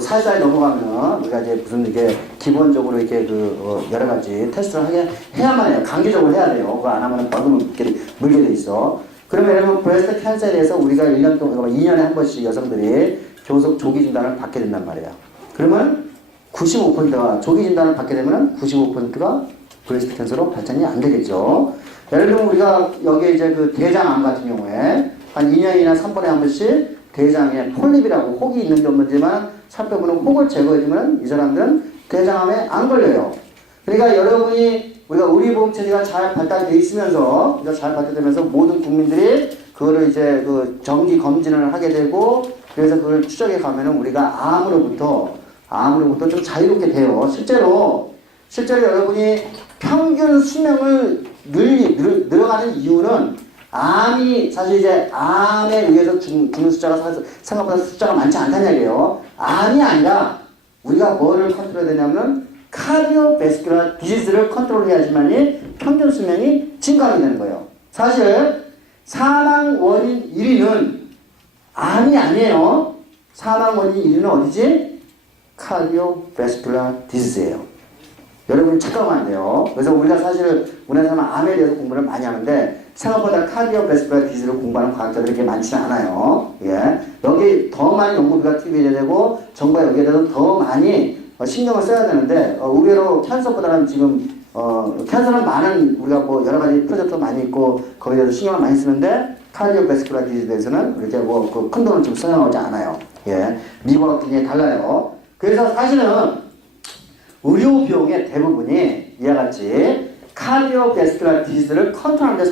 살살 넘어가면, 우리가 이제 무슨 이게, 기본적으로 이렇게 여러 가지 테스트를 해야만 해요. 강제적으로 해야 돼요. 그거 안 하면 벌금을 물게 돼 있어. 그러면 여러분 브레스트 캔서에 대해서 우리가 1년 동안 2년에 한 번씩 여성들이 계속 조기 진단을 받게 된단 말이에요. 그러면 95%가 조기 진단을 받게 되면 95%가 브레스트 캔서로 발전이 안 되겠죠. 예를 들면 우리가 여기 이제 그 대장암 같은 경우에 한 2년이나 3번에 한 번씩 대장에 폴립이라고 혹이 있는지 없는지만 살펴보는 혹을 제거해주면 이 사람들은 대장암에 안 걸려요. 그러니까 여러분이 우리가 의료보험체제가 잘 발달되어 있으면서, 잘 발달되면서 모든 국민들이 그거를 이제 정기 검진을 하게 되고, 그래서 그걸 추적해 가면은 우리가 암으로부터 좀 자유롭게 돼요. 실제로 여러분이 평균 수명을 늘어가는 이유는 암이 사실 이제 암에 의해서 죽는 숫자가 생각보다 숫자가 많지 않다는 얘기예요. 암이 아니라 우리가 뭐를 컨트롤해야 되냐면 카디오베스큘라 디지즈를 컨트롤해야지만이 평균 수명이 증가하게 되는 거예요. 사실 사망 원인 1위는 암이 아니에요. 사망 원인 1위는 어디지? 카디오베스큘라 디지즈예요. 여러분이 착각하면 안 돼요. 그래서 우리가 사실 우리나라 사람은 암에 대해서 공부를 많이 하는데 생각보다 카디오베스큘라 디지즈를 공부하는 과학자들이 그렇게 많지는 않아요. 예. 여기 더 많이 연구비가 투입해야 되고 정부가 여기에 대해서 더 많이 신경을 써야 되는데 의외로 캔서보다는 지금 캔서는 많은 우리가 뭐 여러 가지 프로젝트도 많이 있고 거기에 대해서 신경을 많이 쓰는데 카디오베스큘라 디지즈에 대해서는 이렇게 큰 돈을 좀 사용하지 않아요. 예, 미국과 굉장히 달라요. 그래서 사실은 의료 비용의 대부분이 이와 같이 카디오베스큘라 디지즈를 컨트롤하는 데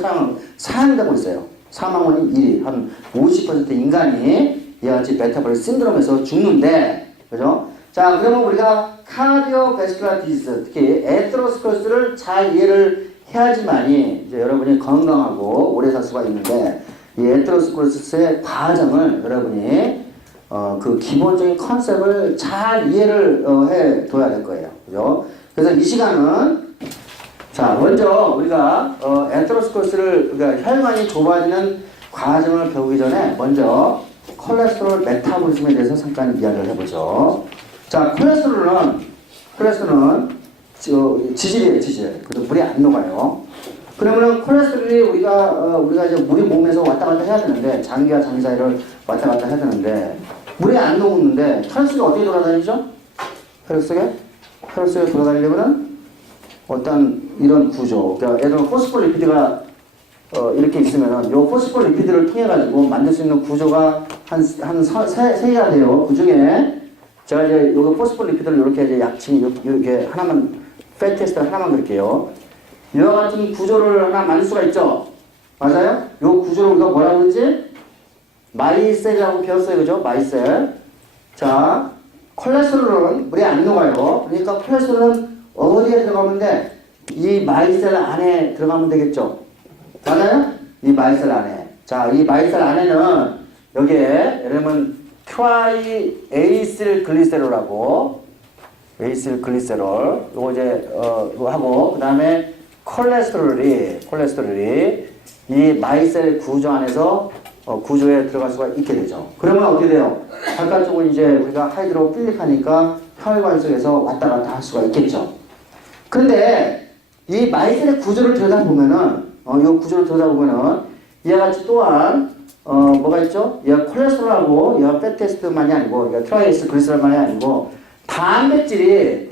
사용되고 있어요. 사망 원인 1위 한 50% 인간이 이와 같이 메타볼릭 신드롬에서 죽는데, 그죠? 자, 그러면 우리가 카디오베스큘라 디지즈, 특히 에테로스클로스를 잘 이해를 해야지만이 이제 여러분이 건강하고 오래 살 수가 있는데, 이 에테로스클로스의 과정을 여러분이 그 기본적인 컨셉을 잘 이해를 해둬야 될 거예요. 그죠? 그래서 이 시간은 자, 먼저 우리가 에테로스클로스를 그러니까 혈관이 좁아지는 과정을 배우기 전에 먼저 콜레스테롤 메타보리즘에 대해서 잠깐 이야기를 해보죠. 자, 콜레스테롤은 지질이에요, 지질. 그래서 물이 안 녹아요. 그러면은 콜레스테롤이 우리가 이제 물이 몸에서 왔다 갔다 해야 되는데, 장기와 장기 사이를 왔다 갔다 해야 되는데, 물이 안 녹는데, 혈액 속에 어떻게 돌아다니죠? 혈액 속에 돌아다니려면은 어떤 이런 구조, 그러니까 예를 들면 포스폴리피드가 이렇게 있으면은 요 포스폴리피드를 통해 가지고 만들 수 있는 구조가 한 세 개가 돼요. 그 중에 제가 이제 요거 포스폴리피드를 이렇게 이제 약칭 이렇게 하나만 패티에스트 하나만 그릴게요. 이와 같은 구조를 하나 만들 수가 있죠. 맞아요? 요 구조를 우리가 뭐라고 그러지? 마이셀이라고 배웠어요, 그죠? 마이셀. 자, 콜레스테롤은 물에 안 녹아요. 그러니까 콜레스테롤은 어디에 들어가면 돼? 이 마이셀 안에 들어가면 되겠죠. 맞아요? 이 마이셀 안에. 자, 이 마이셀 안에는 여기에 예를 들면 트라이에이실 글리세롤하고 에이실 글리세롤 요거 이제 이거 하고 그다음에 콜레스테롤이 이 마이셀 구조 안에서 구조에 들어갈 수가 있게 되죠. 그러면 어떻게 돼요? 바깥쪽은 이제 우리가 하이드로필릭하니까 혈관 속에서 왔다 갔다 할 수가 있겠죠. 그런데 이 마이셀의 구조를 들여다보면은 이 구조를 들여다보면은 이와 같이 또한 뭐가 있죠? 얘가 콜레스테롤하고 얘가 패티에스트만이 아니고 얘가 트라이에스 글리세롤만이 아니고 단백질이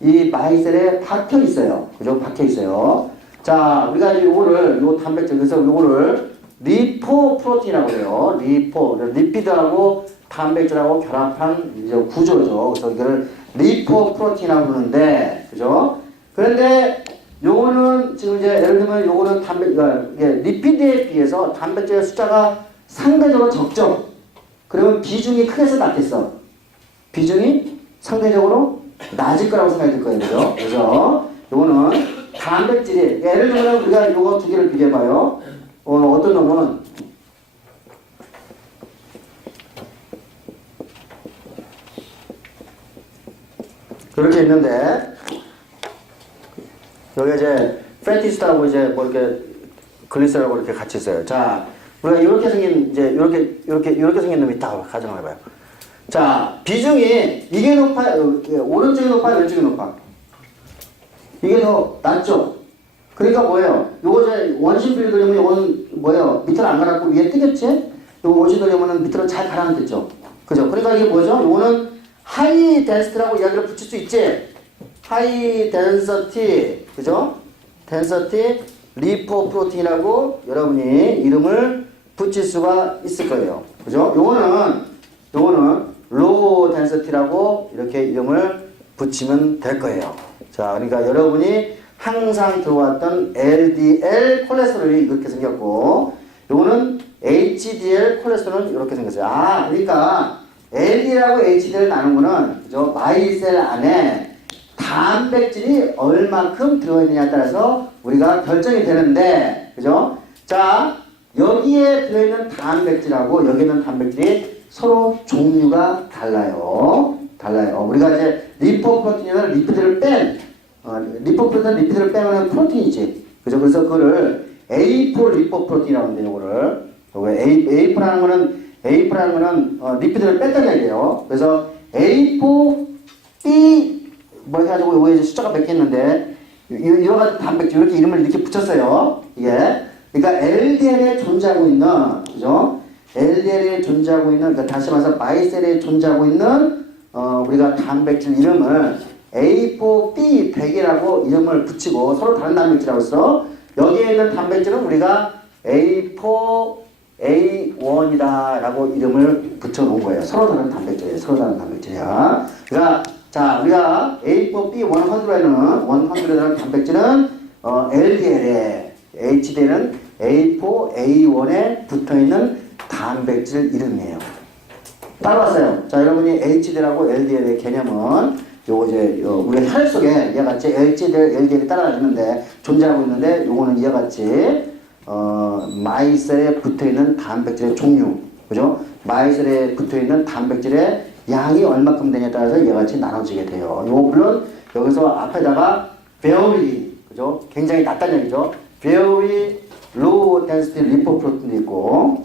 이 마이셀에 박혀 있어요. 그죠? 박혀 있어요. 자, 우리가 이제 요 단백질, 그래서 요거를 리포프로틴이라고 그래요. 리피드하고 단백질하고 결합한 이제 구조죠. 그래서 이거를 리포프로틴이라고 부르는데, 그죠? 그런데 요거는 지금 이제 예를 들면 요거는 리피드에 비해서 단백질의 숫자가 상대적으로 적죠. 그러면 비중이 크겠어, 낮겠어? 비중이 상대적으로 낮을 거라고 생각이 들 거예요. 그죠? 그래서 요거는 단백질이, 예를 들면 우리가 요거 두 개를 비교해봐요. 어떤 놈은 그렇게 있는데 여기 이제 패티스트하고 이제 뭐 이렇게 글리세롤하고 이렇게 같이 있어요. 자, 우리가 이렇게 생긴 이제 이렇게 생긴 놈이 있다고 가정을 해봐요. 자, 비중이 이게 높아요. 오른쪽이 높아요, 왼쪽이 높아. 이게 더 낫죠. 그러니까 뭐예요? 요거 이제 원심 비율 돌리면 요거는 뭐예요? 밑으로 안 가라앉고 위에 뜨겠지? 요거 원심 돌리면은 밑으로 잘 가라앉겠죠. 그죠? 그러니까 이게 뭐죠? 요거는 하이 덴시티라고 이야기를 붙일 수 있지. 하이 덴서티, 그죠? 덴서티 리포프로틴이라고 여러분이 이름을 붙일 수가 있을 거예요. 그죠? 요거는 로우 덴서티라고 이렇게 이름을 붙이면 될 거예요. 자, 그러니까 여러분이 항상 들어왔던 LDL 콜레스테롤이 이렇게 생겼고, 요거는 HDL 콜레스테롤은 이렇게 생겼어요. 아, 그러니까 LDL하고 HDL 나눈 거는 그죠? 마이셀 안에 단백질이 얼만큼 들어있느냐에 따라서 우리가 결정이 되는데, 그죠? 자, 여기에 들어있는 단백질하고 여기 있는 단백질이 서로 종류가 달라요. 우리가 이제 리포프로틴이나 리피드를 리포프로틴 빼면 프로틴이지. 그죠? 그래서 그거를 A4 리포프로틴이라고 하는데, 요거를. A4라는 거는 리피드를 뺐다는 얘기예요. 그래서 A4, B, 뭐 해가지고 요거 이제 숫자가 몇 개 있는데, 이와 같은 단백질, 이렇게 이름을 이렇게 붙였어요. 이게. 그러니까 LDL에 존재하고 있는, 그죠? LDL에 존재하고 있는, 그러니까 다시 말해서 마이셀에 존재하고 있는, 우리가 단백질 이름을 A4B100이라고 이름을 붙이고 서로 다른 단백질이라고 했어. 여기에 있는 단백질은 우리가 A4A1이다라고 이름을 붙여놓은 거예요. 서로 다른 단백질이야. 그러니까 자, 우리가 A4B100라는 단백질은 LDL에, HDL은 A4A1에 붙어있는 단백질 이름이에요. 따라왔어요. 자, 여러분이 HDL하고 LDL의 개념은 요거 이제 우리 혈 속에 이와 같이 HDL, LDL이 따라다니는데 존재하고 있는데, 요거는 이와 같이 마이셀에 붙어있는 단백질의 종류, 그죠? 마이셀에 붙어있는 단백질의 양이 얼마큼 되냐에 따라서 이와 같이 나눠지게 돼요. 요거 물론 여기서 앞에다가 very, 그죠? 굉장히 낮다는 얘기죠. very low density lipoprotein도 있고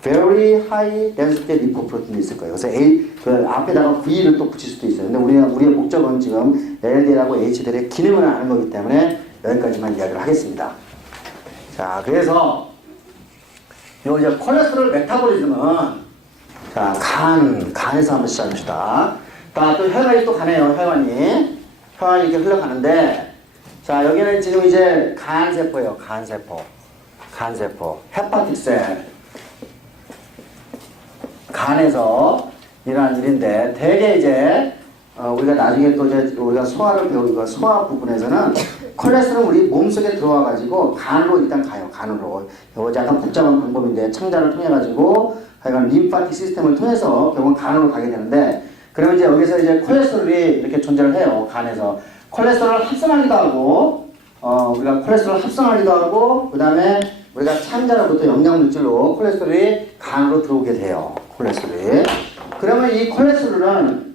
very high density lipoprotein도 있을 거예요. 그래서 그 앞에다가 V를 또 붙일 수도 있어요. 근데 우리의 목적은 지금 LDL하고 HDL의 기능을 아는 거기 때문에 여기까지만 이야기를 하겠습니다. 자, 그래서 요 이제 콜레스테롤 메타볼리즘은 자, 간에서 한번 시작합시다. 자, 또 혈관이 또 가네요. 혈관이 이렇게 흘러가는데, 자, 여기는 지금 이제 간세포예요. 간세포. 헤파틱셀. 간에서 일어나는 일인데, 대개 이제 우리가 나중에 또 이제 우리가 소화를 배우고 소화 부분에서는 콜레스테롤은 우리 몸속에 들어와 가지고 간으로 일단 가요. 간으로. 이거 약간 복잡한 방법인데 창자를 통해 가지고 하여간 림파틱 시스템을 통해서 결국은 간으로 가게 되는데, 그러면 이제 여기서 이제 콜레스테롤이 이렇게 존재를 해요. 간에서. 콜레스테롤을 합성하기도 하고, 우리가 콜레스테롤을 합성하기도 하고, 그 다음에 우리가 찬자로부터 영양물질로 콜레스테롤이 간으로 들어오게 돼요. 콜레스테롤이. 그러면 이 콜레스테롤은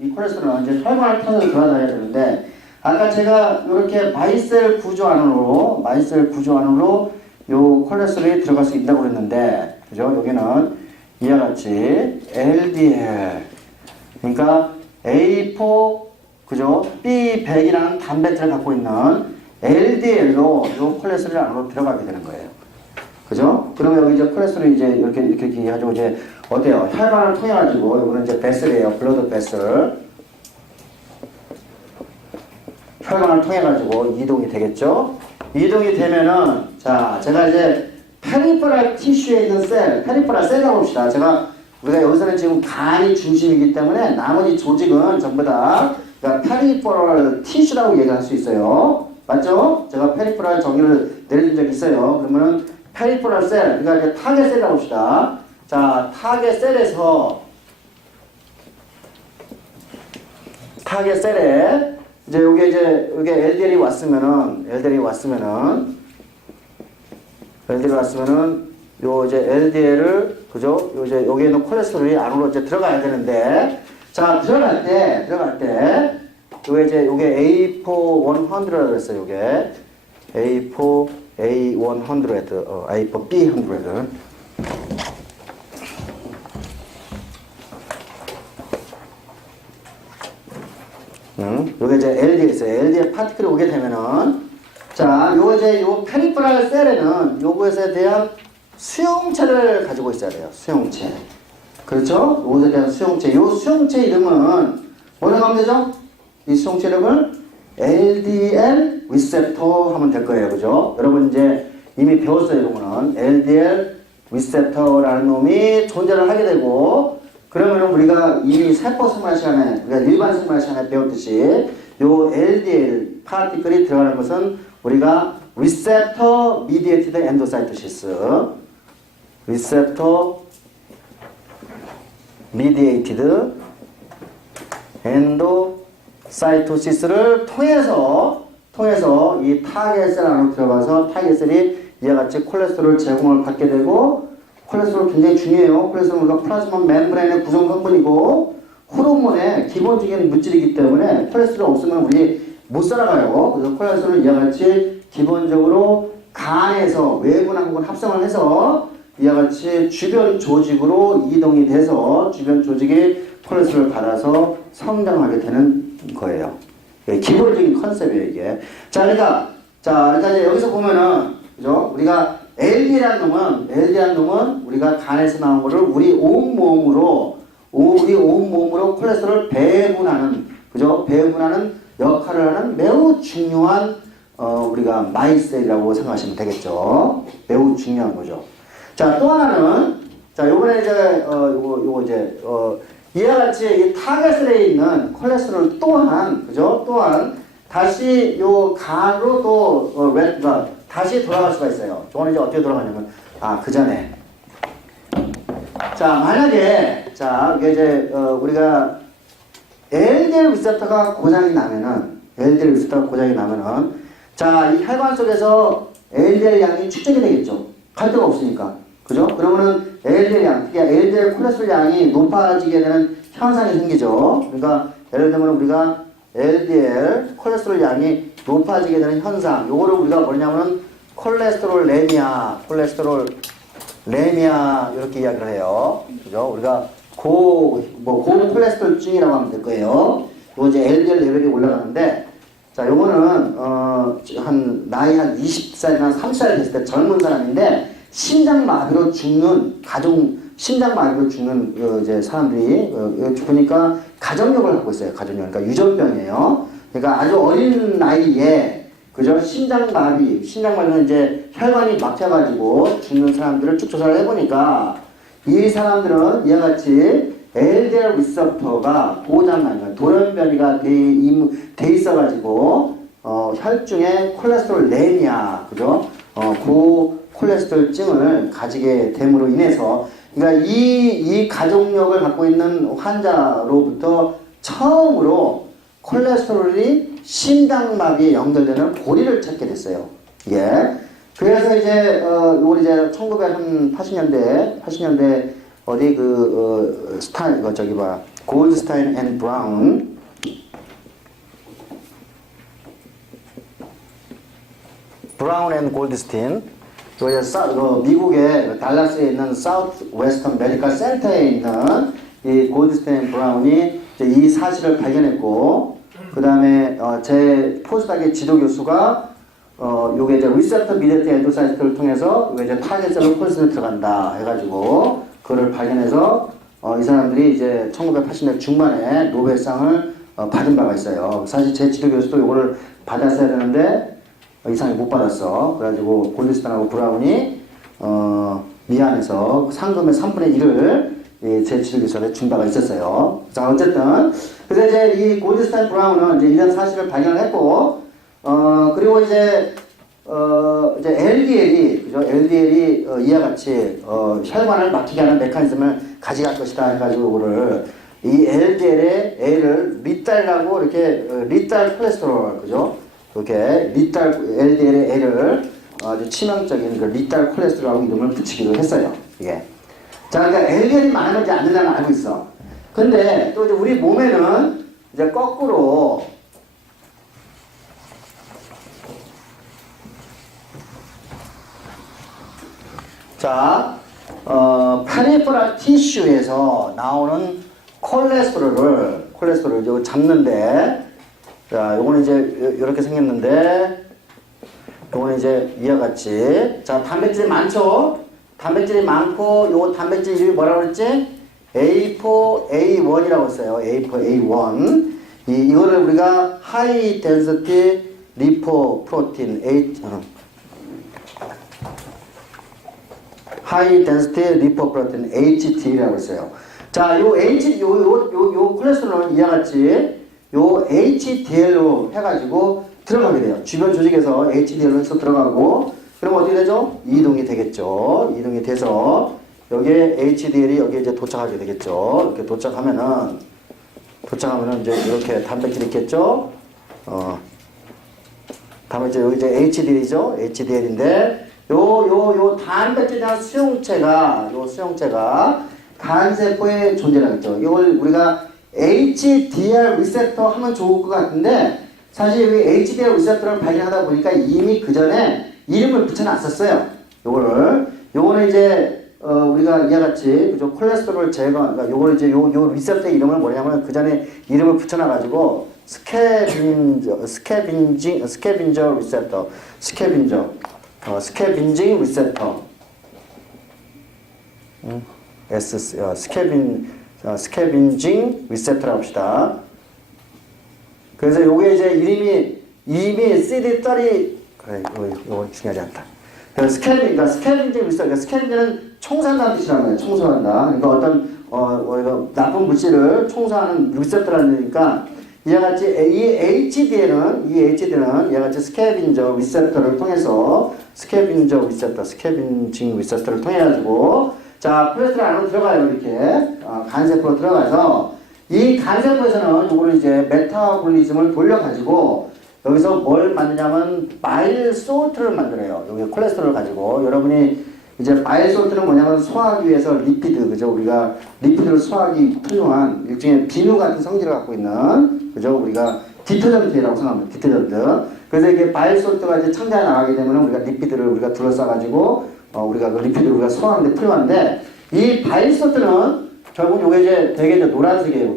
이제 혈관을 통해서 돌아다녀야 되는데, 아까 제가 이렇게 마이셀 구조 안으로 요 콜레스테롤이 들어갈 수 있다고 그랬는데, 그죠? 여기는 이와 같이 LDL, 그러니까 A4, 그죠? B100이라는 단백질을 갖고 있는 LDL로 요 콜레스테롤 안으로 들어가게 되는 거예요. 그죠? 그러면 여기 이제 콜레스테롤이 이제 이렇게 해가지고 이제 어때요? 혈관을 통해가지고, 이거는 이제 베슬이에요. 블러드 베슬. 혈관을 통해가지고 이동이 되겠죠? 이동이 되면은, 자, 제가 이제 페리퍼럴 티슈에 있는 페리퍼럴 셀이라고 봅시다. 우리가 여기서는 지금 간이 중심이기 때문에 나머지 조직은 전부 다, 그러니까 페리퍼럴 티슈라고 얘기할 수 있어요. 맞죠? 제가 페리퍼럴 정의를 내려준 적이 있어요. 그러면은 페리퍼럴 셀, 그러니까 이제 타겟 셀이라고 봅시다. 자, 타겟 셀에, 이제 요게 LDL이 왔으면은, 요 이제 LDL을, 그죠? 요 이제 여기에 있는 콜레스테롤이 안으로 이제 들어가야 되는데, 자, 들어갈 때, 요게 A4-100라고 그랬어요, 요게. A4-A100, A4-B100. 요게 이제 LDL 있어요. LDL 파티클이 오게 되면은, 자, 요 페리퍼럴 셀에는 요것에 대한 수용체를 가지고 있어야 돼요. 수용체. 그렇죠? 요것에 대한 수용체. 요 수용체 이름은 뭐라고 하면 되죠? 이 수용체 이름을 LDL 리셉터 하면 될 거예요. 그죠? 여러분 이제 이미 배웠어요. 이거는 LDL 리셉터라는 놈이 존재를 하게 되고, 그러면은 우리가 이미 세포 생물 시간에, 우리가 일반 생물 시간에 배웠듯이 요 LDL 파티클이 들어가는 것은 우리가 리셉터 미디에이티드 엔도사이토시스, 리셉터 미디에이티드 엔도사이토시스를 통해서 이 타겟셀 안으로 들어가서 타겟셀이 이와 같이 콜레스테롤 제공을 받게 되고, 콜레스테롤 굉장히 중요해요. 콜레스테롤은 우리가 플라즈마 멤브레인의 구성 성분이고 호르몬의 기본적인 물질이기 때문에 콜레스테롤 없으면 우리 못 살아가요. 그래서 콜레스테롤을 이와 같이 기본적으로 간에서 외부 남극을 합성을 해서 이와 같이 주변 조직으로 이동이 돼서 주변 조직이 콜레스테롤을 받아서 성장하게 되는 거예요. 기본적인 컨셉이에요, 이게. 그러니까 이제 여기서 보면은, 그죠? 우리가 LDL이라는 놈은 우리가 간에서 나온 거를 우리 온몸으로 콜레스테롤을 배분하는, 그죠? 배분하는 역할을 하는 매우 중요한, 우리가 마이셀이라고 생각하시면 되겠죠. 매우 중요한 거죠. 자, 또 하나는, 자, 요번에 이제, 이와 같이 이 타겟셀에 있는 콜레스테롤 또한, 그죠? 또한, 다시 요 간으로 또, 다시 돌아갈 수가 있어요. 저거는 이제 어떻게 돌아가냐면, 그 전에. 자, 만약에, 이게 이제, 우리가 LDL 리셉터가 고장이 나면은, 자, 이 혈관 속에서 LDL 양이 축적이 되겠죠. 갈 데가 없으니까. 그죠? 그러면은 LDL 양, 특히 LDL 콜레스테롤 양이 높아지게 되는 현상이 생기죠. 그러니까, 예를 들면 우리가 LDL 콜레스테롤 양이 높아지게 되는 현상, 요거를 우리가 뭐냐면은 콜레스테롤 레미아 이렇게 이야기를 해요. 그죠? 우리가 고콜레스테롤증이라고 하면 될 거예요. 요거 이제 LDL 레벨이 올라가는데, 자, 요거는 나이 한 20살이나 30살 됐을 때 젊은 사람인데 심장마비로 죽는 이제 사람들이 보니까 가정력을 갖고 있어요. 그러니까 유전병이에요. 그러니까 아주 어린 나이에, 그죠? 심장마비는 이제 혈관이 막혀가지고 죽는 사람들을 쭉 조사를 해보니까 이 사람들은 이와 같이 LDL 리셉터가 고장나니까 돌연변이가 돼 있어가지고 혈중에 콜레스테롤 레미아, 그죠? 고콜레스테롤증을 가지게 됨으로 인해서, 그러니까 이 가족력을 갖고 있는 환자로부터 처음으로 콜레스테롤이 심장마비에 연결되는 고리를 찾게 됐어요. 예. 그래서 이제 요걸 이제 1980년대 어디 골드스타인 앤 브라운 앤 골드스틴, 미국의 달라스에 있는 사우스 웨스턴 메디컬 센터에 있는 이 골드스틴 브라운이 이제 이 사실을 발견했고, 그 다음에 제 포스닥의 지도 교수가 요게 이제 리셉터 미디에이트 엔도사이트를 통해서 요게 이제 타겟셀로 콜레스테롤이 들어간다 해가지고 그걸 발견해서 이 사람들이 이제 1980년대 중반에 노벨상을 받은 바가 있어요. 사실 제 지도 교수도 요거를 받았어야 되는데 이 사람이 못 받았어. 그래가지고 골드스틴하고 브라운이 미안해서 상금의 3분의 1을 제 지도 교수한테 준 바가 있었어요. 자, 어쨌든 그래서 이제 이 골드스타인 브라운은 이제 이런 사실을 발견을 했고, 그리고 이제 LDL이, 그죠? LDL이 이와 같이 혈관을 막히게 하는 메커니즘을 가져갈 것이다 해가지고 이거를 이 LDL의 A를 리달이라고 이렇게 리달 콜레스테롤, 그죠? 이렇게 리달 LDL의 A를 아주 치명적인 그 리달 콜레스테롤하고 이름을 붙이기도 했어요. 이게. 자, 그러니까 LDL이 많으면 이제 안 된다는 걸 알고 있어. 근데 또 이제 우리 몸에는 이제 거꾸로 자, 페리페럴 티슈에서 나오는 콜레스테롤을 이거 잡는데, 자, 요거는 이제 이렇게 생겼는데, 요거는 이제 이와 같이, 자, 단백질이 많죠? 단백질이 많고, 요 단백질 이름이 뭐라고 그랬지? A4A1이라고 했어요. A4A1. 이거를 우리가 하이 덴시티 리포프로틴 하이 덴시티 리포프로틴 HT라고 했어요. 자, 요 콜레스테롤은 이와 같이 요 HDL로 해가지고 들어가게 돼요. 주변 조직에서 HDL로 해서 들어가고, 그럼 어떻게 되죠? 이동이 되겠죠. 이동이 돼서 여기에 HDL이 여기에 이제 도착하게 되겠죠. 이렇게 도착하면은 이제 이렇게 단백질이 있겠죠. 단백질 여기 이제 HDL이죠. HDL인데 요 단백질이나 수용체가 간세포에 존재하겠죠. 이걸 우리가 HDL 리셉터 하면 좋을 것 같은데, 사실 이 HDL 리셉터를 발견하다 보니까 이미 그 전에 이름을 붙여놨었어요. 요거는 이제 우리가 이와 같이 그죠, 콜레스테롤 제거, 그러니까 요거는 이제 요 리셉터의 이름은 뭐냐면 그 전에 이름을 붙여놔가지고 스캐빈저 리셉터, 스캐빈징 리셉터, 스캐빈징 리셉터라고 합시다. 그래서 요게 이제 이미 CD30, 그래, 이거 중요하지 않다. 그러니까 스캐빈징 리셉터, 그러니까 스캐빈징은 청소한다는 뜻이라는 거예요. 청소한다. 그러니까 어떤 나쁜 물질을 청소하는 리셉터라는 얘기니까, 이와 같이 이 HDL은 이와 같이 스캐빈저 리셉터를 통해서 스캐빈징 리셉터를 통해 가지고, 자, 콜레스테롤 안으로 들어가요. 이렇게 간세포로 들어가서 이 간세포에서는 이거를 이제 메타볼리즘을 돌려가지고 여기서 뭘 만드냐면 바일솔트를 만들어요. 여기 콜레스테롤을 가지고. 여러분이 이제 바일솔트는 뭐냐면 소화하기 위해서 리피드, 그죠? 우리가 리피드를 소화하기 필요한 일종의 비누 같은 성질을 갖고 있는, 그죠? 우리가 디터전트라고 생각합니다. 디터전트. 그래서 이게 바일솔트가 이제 창자에 나가게 되면 우리가 리피드를 우리가 둘러싸가지고 우리가 그 리피드를 우리가 소화하는 데 필요한데, 이 바일솔트는 결국 요게 이제 되게 이제 노란색이에요.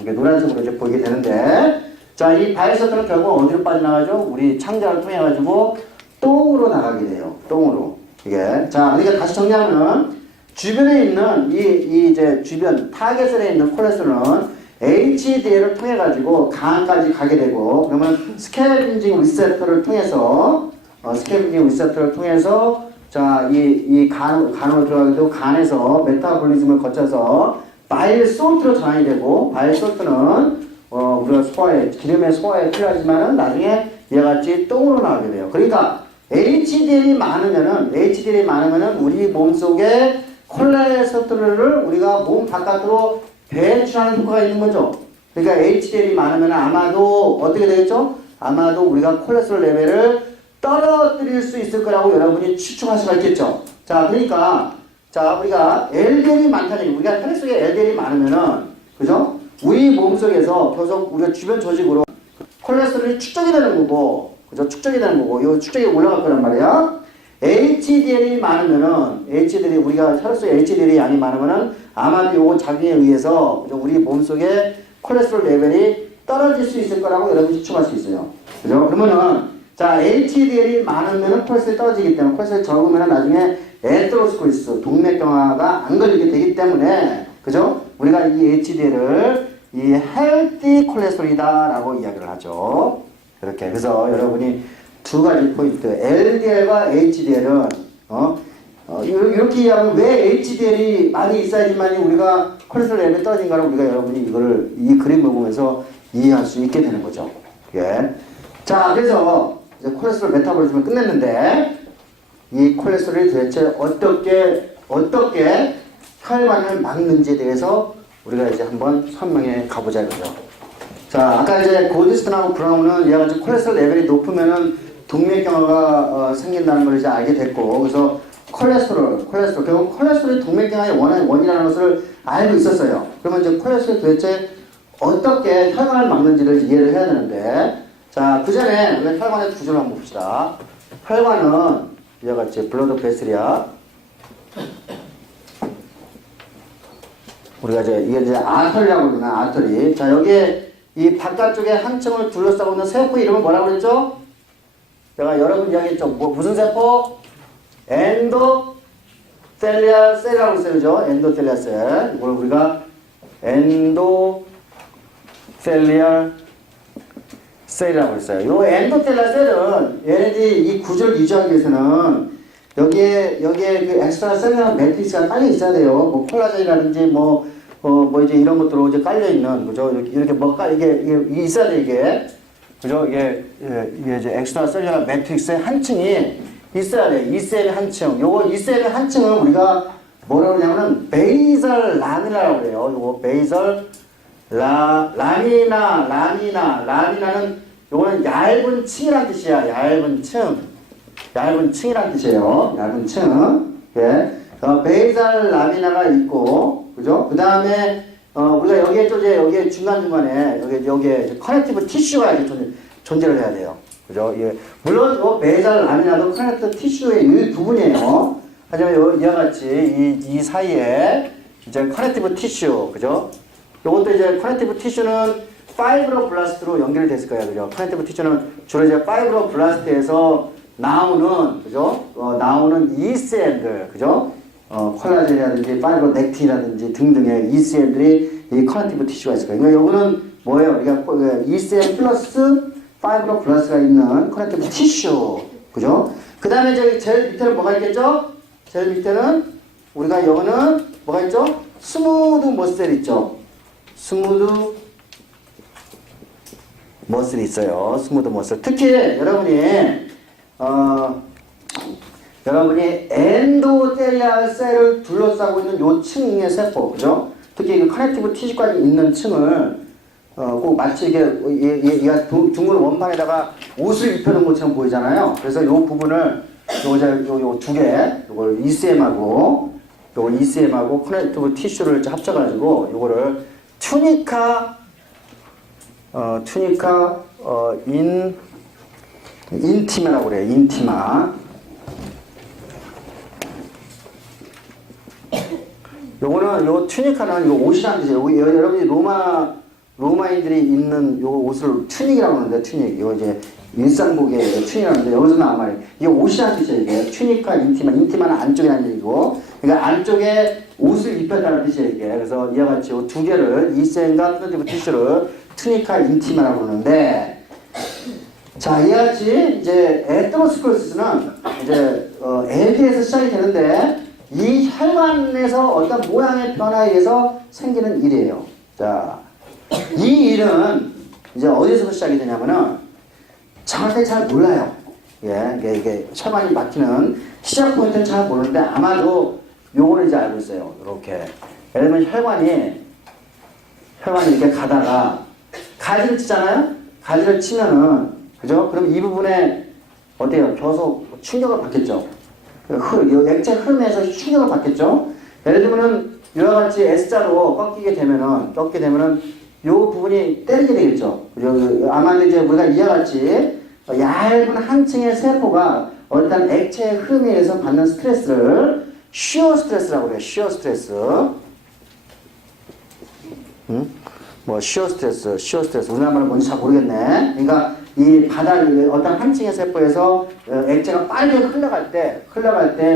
요게 노란색으로 이제 보이게 되는데, 자, 이 바이오서트는 결국 어디로 빠져나가죠? 우리 창자를 통해 가지고 똥으로 나가게 돼요. 똥으로. 이게. 자, 그러니까 다시 정리하면 주변에 있는 이 이제 주변 타겟셀에 있는 콜레스테롤은 HDL을 통해 가지고 간까지 가게 되고, 그러면 스캐빈징 리셉터를 통해서 자, 이 간으로 들어가게 되고, 간에서 메타볼리즘을 거쳐서 바일솔트로 전환이 되고, 바일솔트는 우리가 기름의 소화에 필요하지만은 나중에 이와 같이 똥으로 나오게 돼요. 그러니까 HDL이 많으면은 우리 몸속에 콜레스테롤을 우리가 몸 바깥으로 배출하는 효과가 있는 거죠. 그러니까 HDL이 많으면 아마도 어떻게 되겠죠? 아마도 우리가 콜레스테롤 레벨을 떨어뜨릴 수 있을 거라고 여러분이 추측할 수가 있겠죠. 자, 그러니까 자, 우리가 LDL이 많다는 얘기, 우리가 혈액 속에 LDL이 많으면은, 그죠? 우리 몸속에서 계속 우리가 주변 조직으로 콜레스테롤이 축적이 되는 거고, 그죠? 축적이 되는 거고, 이 축적이 올라갈 거란 말이야. HDL이 많으면은, HDL이, 우리가 혈액 속에 HDL이 양이 많으면은, 아마도 요거 작용에 의해서, 그죠? 우리 몸속에 콜레스테롤 레벨이 떨어질 수 있을 거라고 여러분이 추측할 수 있어요. 그죠? 그러면은, 자, HDL이 많으면은 콜레스테롤이 떨어지기 때문에, 콜레스테롤이 적으면은 나중에 에테로스클로리시스, 동맥경화가 안 걸리게 되기 때문에, 그죠? 우리가 이 HDL을 이 헬티 콜레스테롤이다라고 이야기를 하죠. 이렇게. 그래서 여러분이 두 가지 포인트, LDL과 HDL은 이렇게 이야기하면 왜 HDL이 많이 있어야지만이 우리가 콜레스테롤 레벨이 떨어진가를 우리가 여러분이 이거를 이 그림을 보면서 이해할 수 있게 되는 거죠. 예. 자, 그래서 이제 콜레스테롤 메타볼리즘을 끝냈는데. 이 콜레스테롤이 도대체 어떻게 혈관을 막는지에 대해서 우리가 이제 한번 설명해 가보자 이거죠. 자, 아까 이제 고디스턴하고 브라운은 이와 같이 콜레스테롤 레벨이 높으면은 동맥경화가 생긴다는 걸 이제 알게 됐고, 그래서 콜레스테롤, 결국 콜레스테롤이 동맥경화의 원인이라는 것을 알고 있었어요. 그러면 이제 콜레스테롤이 도대체 어떻게 혈관을 막는지를 이해를 해야 되는데, 자, 그 전에 우리가 혈관의 구조를 한번 봅시다. 혈관은 이와 같이 블러드 베슬이야. 우리가 이게 아터리라고 그러나, 아터리. 자, 여기에 이 바깥쪽에 한 층을 둘러싸고 있는 세포 이름은 뭐라고 그랬죠? 제가 여러분 이야기했죠. 무슨 세포? 엔도텔리아 셀이라고 했어요. 그죠? 엔도텔리아 셀. 이걸 우리가 엔도텔리아 셀이라고 했어요. 요 엔도텔리아 셀은 얘네들이 이 구조를 유지하기 위해서는 여기에 그 엑스트라 셀룰러 매트릭스가 깔려 있어야 돼요. 뭐 콜라겐이라든지 뭐 이제 이런 것들로 이제 깔려 있는, 그죠? 이렇게 이게 있어야 돼, 이게. 그죠? 이게 이제 엑스트라 셀룰러 매트릭스의 한 층이 있어야 돼. ECM의 한 층. 요거 ECM의 한 층을 우리가 뭐라고 그러냐면은 베이설 라미나라고 그래요. 요거 베이설 라미나는 요거는 얇은 층이란 뜻이야. 얇은 층이란 뜻이에요. 얇은 층. 예. 베이설 라미나가 있고, 그죠? 그 다음에, 우리가 여기에 또 이제, 여기에 중간중간에, 여기에 커넥티브 티슈가 이렇게 존재를 해야 돼요. 그죠? 예. 물론, 베이설 라미나도 커넥티브 티슈의 일부분이에요. 하지만 이와 같이 이 사이에 이제 커넥티브 티슈, 그죠? 요것도 이제 커넥티브 티슈는 파이브로블라스트로 연결이 됐을 거예요. 그죠? 커넥티브 티슈는 주로 이제 파이브로블라스트에서 나오는, 그죠? 나오는 ECM들, 그죠? 콜라겐이라든지 파이브로넥틴이라든지 등등의 ECM들이 이 커넥티브 티슈가 있을 거예요. 그러니까 요거는 뭐예요? 그러니까 ECM 플러스 파이브로블라스트가 있는 커넥티브 티슈, 그죠? 그 다음에 저기 제일 밑에는 뭐가 있겠죠? 제일 밑에는 우리가 요거는 뭐가 있죠? 스무드 머슬 있죠? 스무드 머슬이 있어요. 스무드 머슬. 특히 여러분이 엔도텔리아 셀을 둘러싸고 있는 요 층의 세포, 그죠? 특히 그 커넥티브 티슈까지 있는 층을 꼭 마치 얘가 둥근 원판에다가 옷을 입혀놓은 것처럼 보이잖아요. 그래서 요 부분을 요 두 개, 요걸 ECM하고 커넥티브 티슈를 합쳐가지고 요거를 투니카 인티마라고 그래요. 인티마. 요거는, 요 투니카는 요 옷이라는 뜻이에요. 여러분이 로마인들이 입는 요 옷을 투닉이라고 하는데, 투닉. 이거 이제 일상복에 투닉이라고 하는데, 여기서 나온 말이에요. 이게 옷이라는 뜻이에요. 이게 투니카, 인티마는 안쪽이라는 얘기고, 그러니까 안쪽에 옷을 입혔다는 뜻이에요. 이게. 그래서 이와 같이 두 개를, ECM과 커넥티브 티슈를 투니카, 인티마라고 그러는데, 자, 이와 같이 이제 에테로스클로시스는 이제 LD에서 시작이 되는데, 이 혈관에서 어떤 모양의 변화에 의해서 생기는 일이에요. 자, 이 일은 이제 어디서부터 시작이 되냐면은 정확하게 잘 몰라요. 예, 이게 혈관이 막히는 시작 포인트는 잘 모르는데 아마도 요거를 이제 알고 있어요. 이렇게. 예를 들면 혈관이 혈관이 이렇게 가다가 가지를 치잖아요? 가지를 치면은, 그죠? 그럼 이 부분에 어때요? 계속 충격을 받겠죠? 액체 흐름에서 충격을 받겠죠? 예를 들면은 이와 같이 S자로 꺾이게 되면은 요 부분이 때리게 되겠죠? 아마 이제 우리가 이와 같이 얇은 한 층의 세포가 어떤 액체의 흐름에 의해서 받는 스트레스를 쉬어 스트레스라고 그래요. 쉬어 스트레스. 뭐 쉬어 스트레스. 우리나라 말은 뭔지 잘 모르겠네. 그러니까 이 바닥 어떤 한 층의 세포에서 액체가 빨리 흘러갈 때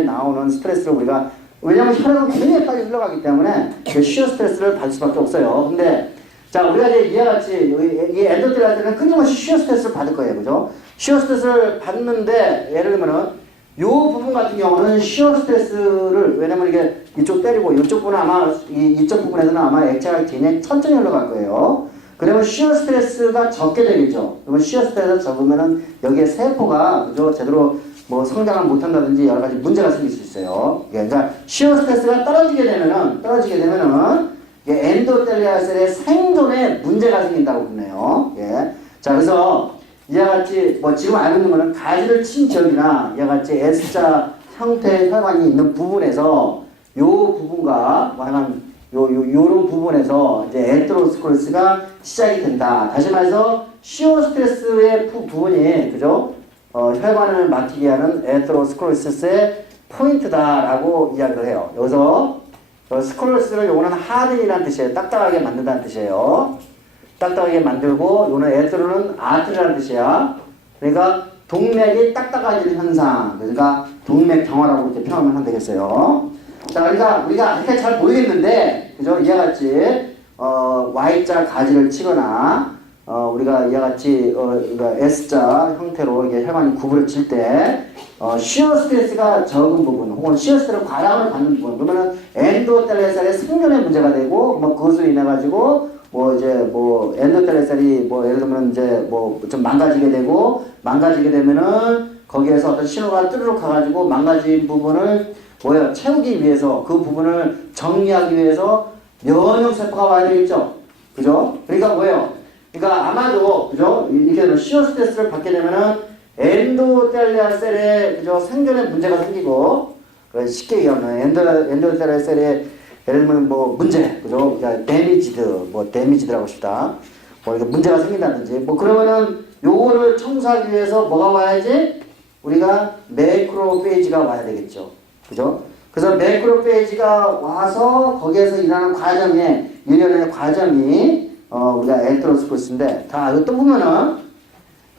나오는 스트레스를 우리가 왜냐하면 혈액은 굉장히 빨리 흘러가기 때문에 쉬어 스트레스를 받을 수밖에 없어요. 근데 자 우리가 이제 이와 같이 이 엔도텔 할 때는 끊임없이 쉬어 스트레스를 받을 거예요, 그죠? 쉬어 스트레스를 받는데 예를 들면은 요 부분 같은 경우는 쉬어 스트레스를 왜냐면 이게 이쪽 때리고 이쪽 부분은 아마 이쪽 부분에서는 아마 액체가 굉장히 천천히 흘러갈 거예요. 그러면 쉬어 스트레스가 적게 되겠죠. 그러면 쉬어 스트레스가 적으면은 여기에 세포가 그죠 제대로 뭐 성장을 못한다든지 여러 가지 문제가 생길 수 있어요. 그러니까 쉬어 스트레스가 떨어지게 되면은 엔도텔리아 셀의 생존에 문제가 생긴다고 그러네요. 예. 자 그래서 이와 같이 뭐 지금 알고 있는 거는 가지를 친 지역이나 이와 같이 S자 형태의 혈관이 있는 부분에서 요 부분과 요런 부분에서 이제 에테로스클로시스가 시작이 된다. 다시 말해서 쉬어 스트레스의 부분이 그죠? 혈관을 막히게 하는 에테로스클로시스의 포인트다라고 이야기를 해요. 여기서 스클로시스를 요거는 하든이라는 뜻이에요. 딱딱하게 만든다는 뜻이에요. 딱딱하게 만들고 요는 에테로는 아트라는 뜻이야. 그러니까 동맥이 딱딱해지는 현상. 그러니까 동맥 경화라고 이렇게 표현하면 되겠어요. 자, 그러니까 우리가 이렇게 잘 모르겠는데, 그죠? 이와 같이 Y자 가지를 치거나 우리가 이와 같이 S자 형태로 이게 혈관이 구부러질 때 쉬어 스트레스가 적은 부분 혹은 쉬어 스트레스 과량을 받는 부분 그러면은 엔도텔레살의 생존에 문제가 되고 뭐 그것으로 인해 가지고 엔도텔레살이 예를 들면 이제 좀 망가지게 되면은 거기에서 어떤 신호가 뚜루룩 가가지고 망가진 부분을 채우기 위해서 그 부분을 정리하기 위해서 면역세포가 와야 되겠죠. 그죠? 그러니까 그러니까 아마도 그죠? 이렇게 쉬어 스트레스를 받게 되면은 엔도텔리아 셀의 그죠? 생존에 문제가 생기고 쉽게 얘기하면 엔도텔리아 셀의 예를 들면 문제 그죠? 그러니까 데미지드라고 싶다. 이게 문제가 생긴다든지 그러면은 요거를 청소하기 위해서 뭐가 와야지? 우리가 매크로페이지가 와야 되겠죠. 그죠? 그래서 매크로페이지가 와서 거기에서 일하는 일련의 과정이 우리가 에테로스클로시스인데 자 이거 또 보면은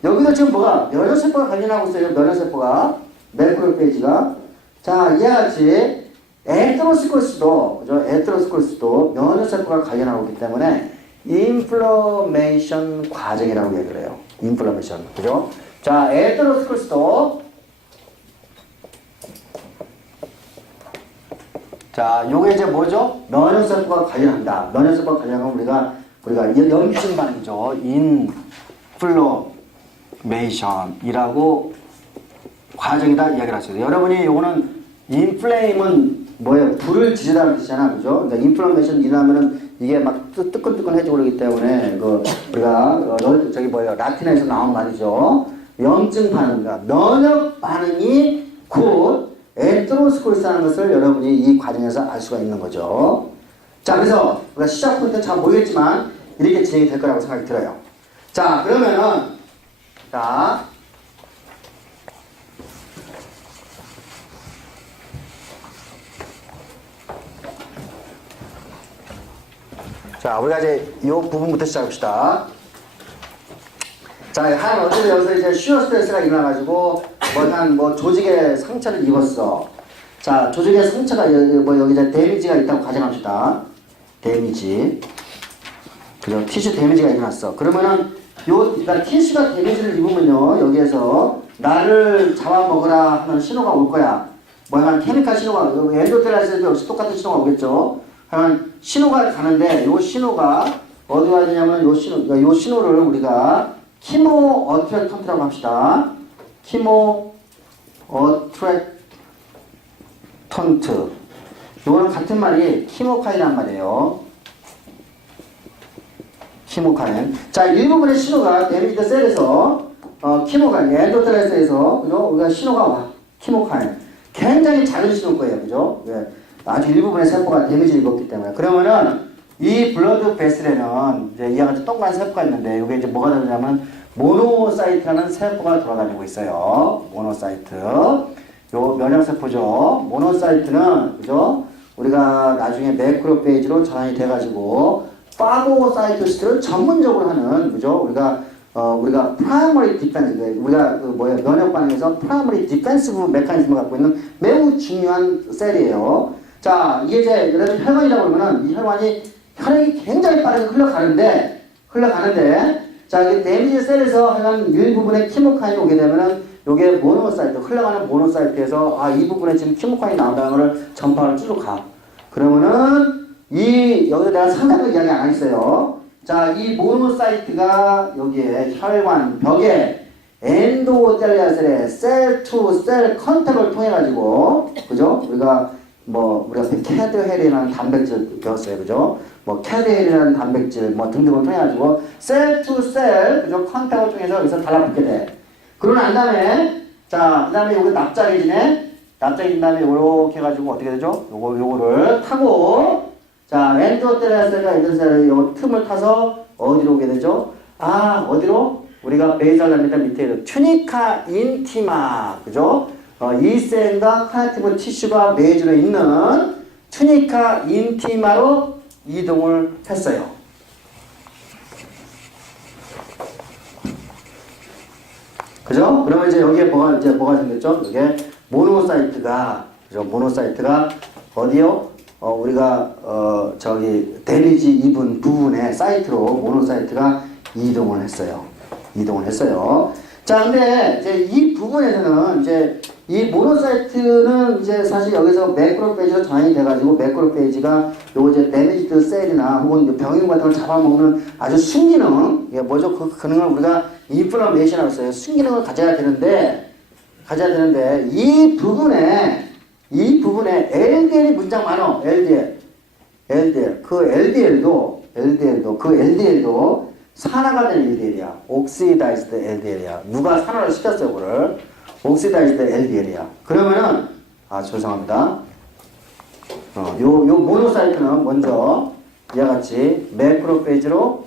여기도 지금 면역세포가 관련하고 있어요. 면역세포가 매크로페이지가 자 이와 같이 에테로스클로시스도 그죠? 에테로스클로시스도 면역세포가 관련하고 있기 때문에 인플러메이션 과정이라고 얘기를 해요. 인플러메이션 그죠? 자 에테로스클로시스도 자, 요게 이제 뭐죠? 면역세포가 관련한다. 면역세포가 관련하면 우리가 염증 반응이죠. 인플러메이션이라고 과정이다 이야기를 하시죠. 여러분이 요거는 인플레임은 불을 지르다는 뜻이잖아. 그죠? 그러니까 인플러메이션 일어나면은 이게 막 뜨끈뜨끈해지고 그러기 때문에 우리가 라틴어에서 나온 말이죠. 염증 반응이다. 면역 반응이 곧 에테로스클로시스라는 것을 여러분이 이 과정에서 알 수가 있는 거죠. 자, 그래서 우리가 시작부터 잘 모르겠지만 이렇게 진행이 될 거라고 생각이 들어요. 자, 그러면은 자, 우리가 이제 이 부분부터 시작합시다. 자, 어쨌든 여기서 이제 쉬어 스트레스가 일어나가지고 조직에 상처를 입었어. 자, 조직에 상처가 여기 이제 데미지가 있다고 가정합시다. 데미지. 그죠? 티슈 데미지가 일어났어. 그러면은 그러니까 티슈가 데미지를 입으면요, 여기에서 나를 잡아먹으라 하는 신호가 올 거야. 한 케미칼 신호가 엔도텔리아스도 역시 똑같은 신호가 오겠죠. 한 신호가 가는데 요 신호가 어디 가야 되냐면 요 신호를 우리가 키모 어트랙턴트라고 합시다. 키모 어트랙턴트. 요거는 같은 말이 키모카이란 말이에요. 키모카인. 자, 일부분의 신호가 데미지드 셀에서 키모카인, 엔도텔레스에서 그죠? 우리가 신호가 와. 키모카인. 굉장히 작은 신호일 거예요. 그죠? 예. 아주 일부분의 세포가 데미지를 입었기 때문에. 그러면은 이 블러드 베슬에는 이제 이와 같이 동그란 세포가 있는데 이게 이제 뭐가 되냐면 모노사이트라는 세포가 돌아다니고 있어요. 모노사이트. 요 면역세포죠. 모노사이트는 그죠? 우리가 나중에 매크로페이지로 전환이 돼가지고 파고사이토시스를 전문적으로 하는 그죠? 우리가 프라이머리 디펜스 우리가 면역 반응에서 프라이머리 디펜시브 메커니즘을 갖고 있는 매우 중요한 셀이에요. 자, 이게 이제 여러분 혈관이라고 그러면은 이 혈액이 굉장히 빠르게 흘러가는데 자, 이게 데미지 셀에서 하여간 일부분의 키모카인이 오게 되면은 요게 모노사이트, 흘러가는 모노사이트에서 이 부분에 지금 키모카인이 나온다는 거를 전파를 쭉 가. 그러면은 여기서 내가 상상을 이야기 안 했어요. 자, 이 모노사이트가 여기에 혈관 벽에 엔도텔리아 셀의 셀 투 셀 컨택을 통해 가지고 그죠? 우리가 캐드헬이라는 단백질 배웠어요. 그죠? 캐드헬이라는 단백질 등등을 통해 가지고 셀 투 셀 그죠? 컨택을 통해서 여기서 달라붙게 돼. 그러고 난 다음에 자, 그다음에 여기 납작해지네. 납작해진 다음에 요렇게 해가지고 어떻게 되죠? 요거를 타고 자, 엔도텔리아 셀과 엔도텔리아 요 틈을 타서 어디로 오게 되죠? 어디로? 우리가 베이살라미터 밑에 튜니카 인티마 그죠? 이센과 커넥티브 티슈가 매주로 있는 튜니카 인티마로 이동을 했어요. 그죠? 그러면 이제 여기에 뭐가 생겼죠? 이게 모노사이트가 어디요? 우리가 데미지 입은 부분의 사이트로 모노사이트가 이동을 했어요. 자, 근데 이제 이 부분에서는 이제 이 모노사이트는 이제 사실 여기서 매크로페이지로 전환이 돼가지고 매크로페이지가 요거 이제 데미지드 셀이나 혹은 병인 같은 걸 잡아먹는 아주 순기능, 이게 뭐죠? 그 기능을 우리가 인플라메이션이라고 써요. 순기능을 가져야 되는데 이 부분에 LDL이 문장 많어. LDL. 그 LDL도 산화가 된 LDL이야. 옥시다이즈드 LDL이야. 누가 산화를 시켰어요, 그거를. 옥시다이즈드 LDL이야. 그러면은, 죄송합니다. 요 모노사이트는 먼저 이와 같이 매크로페이지로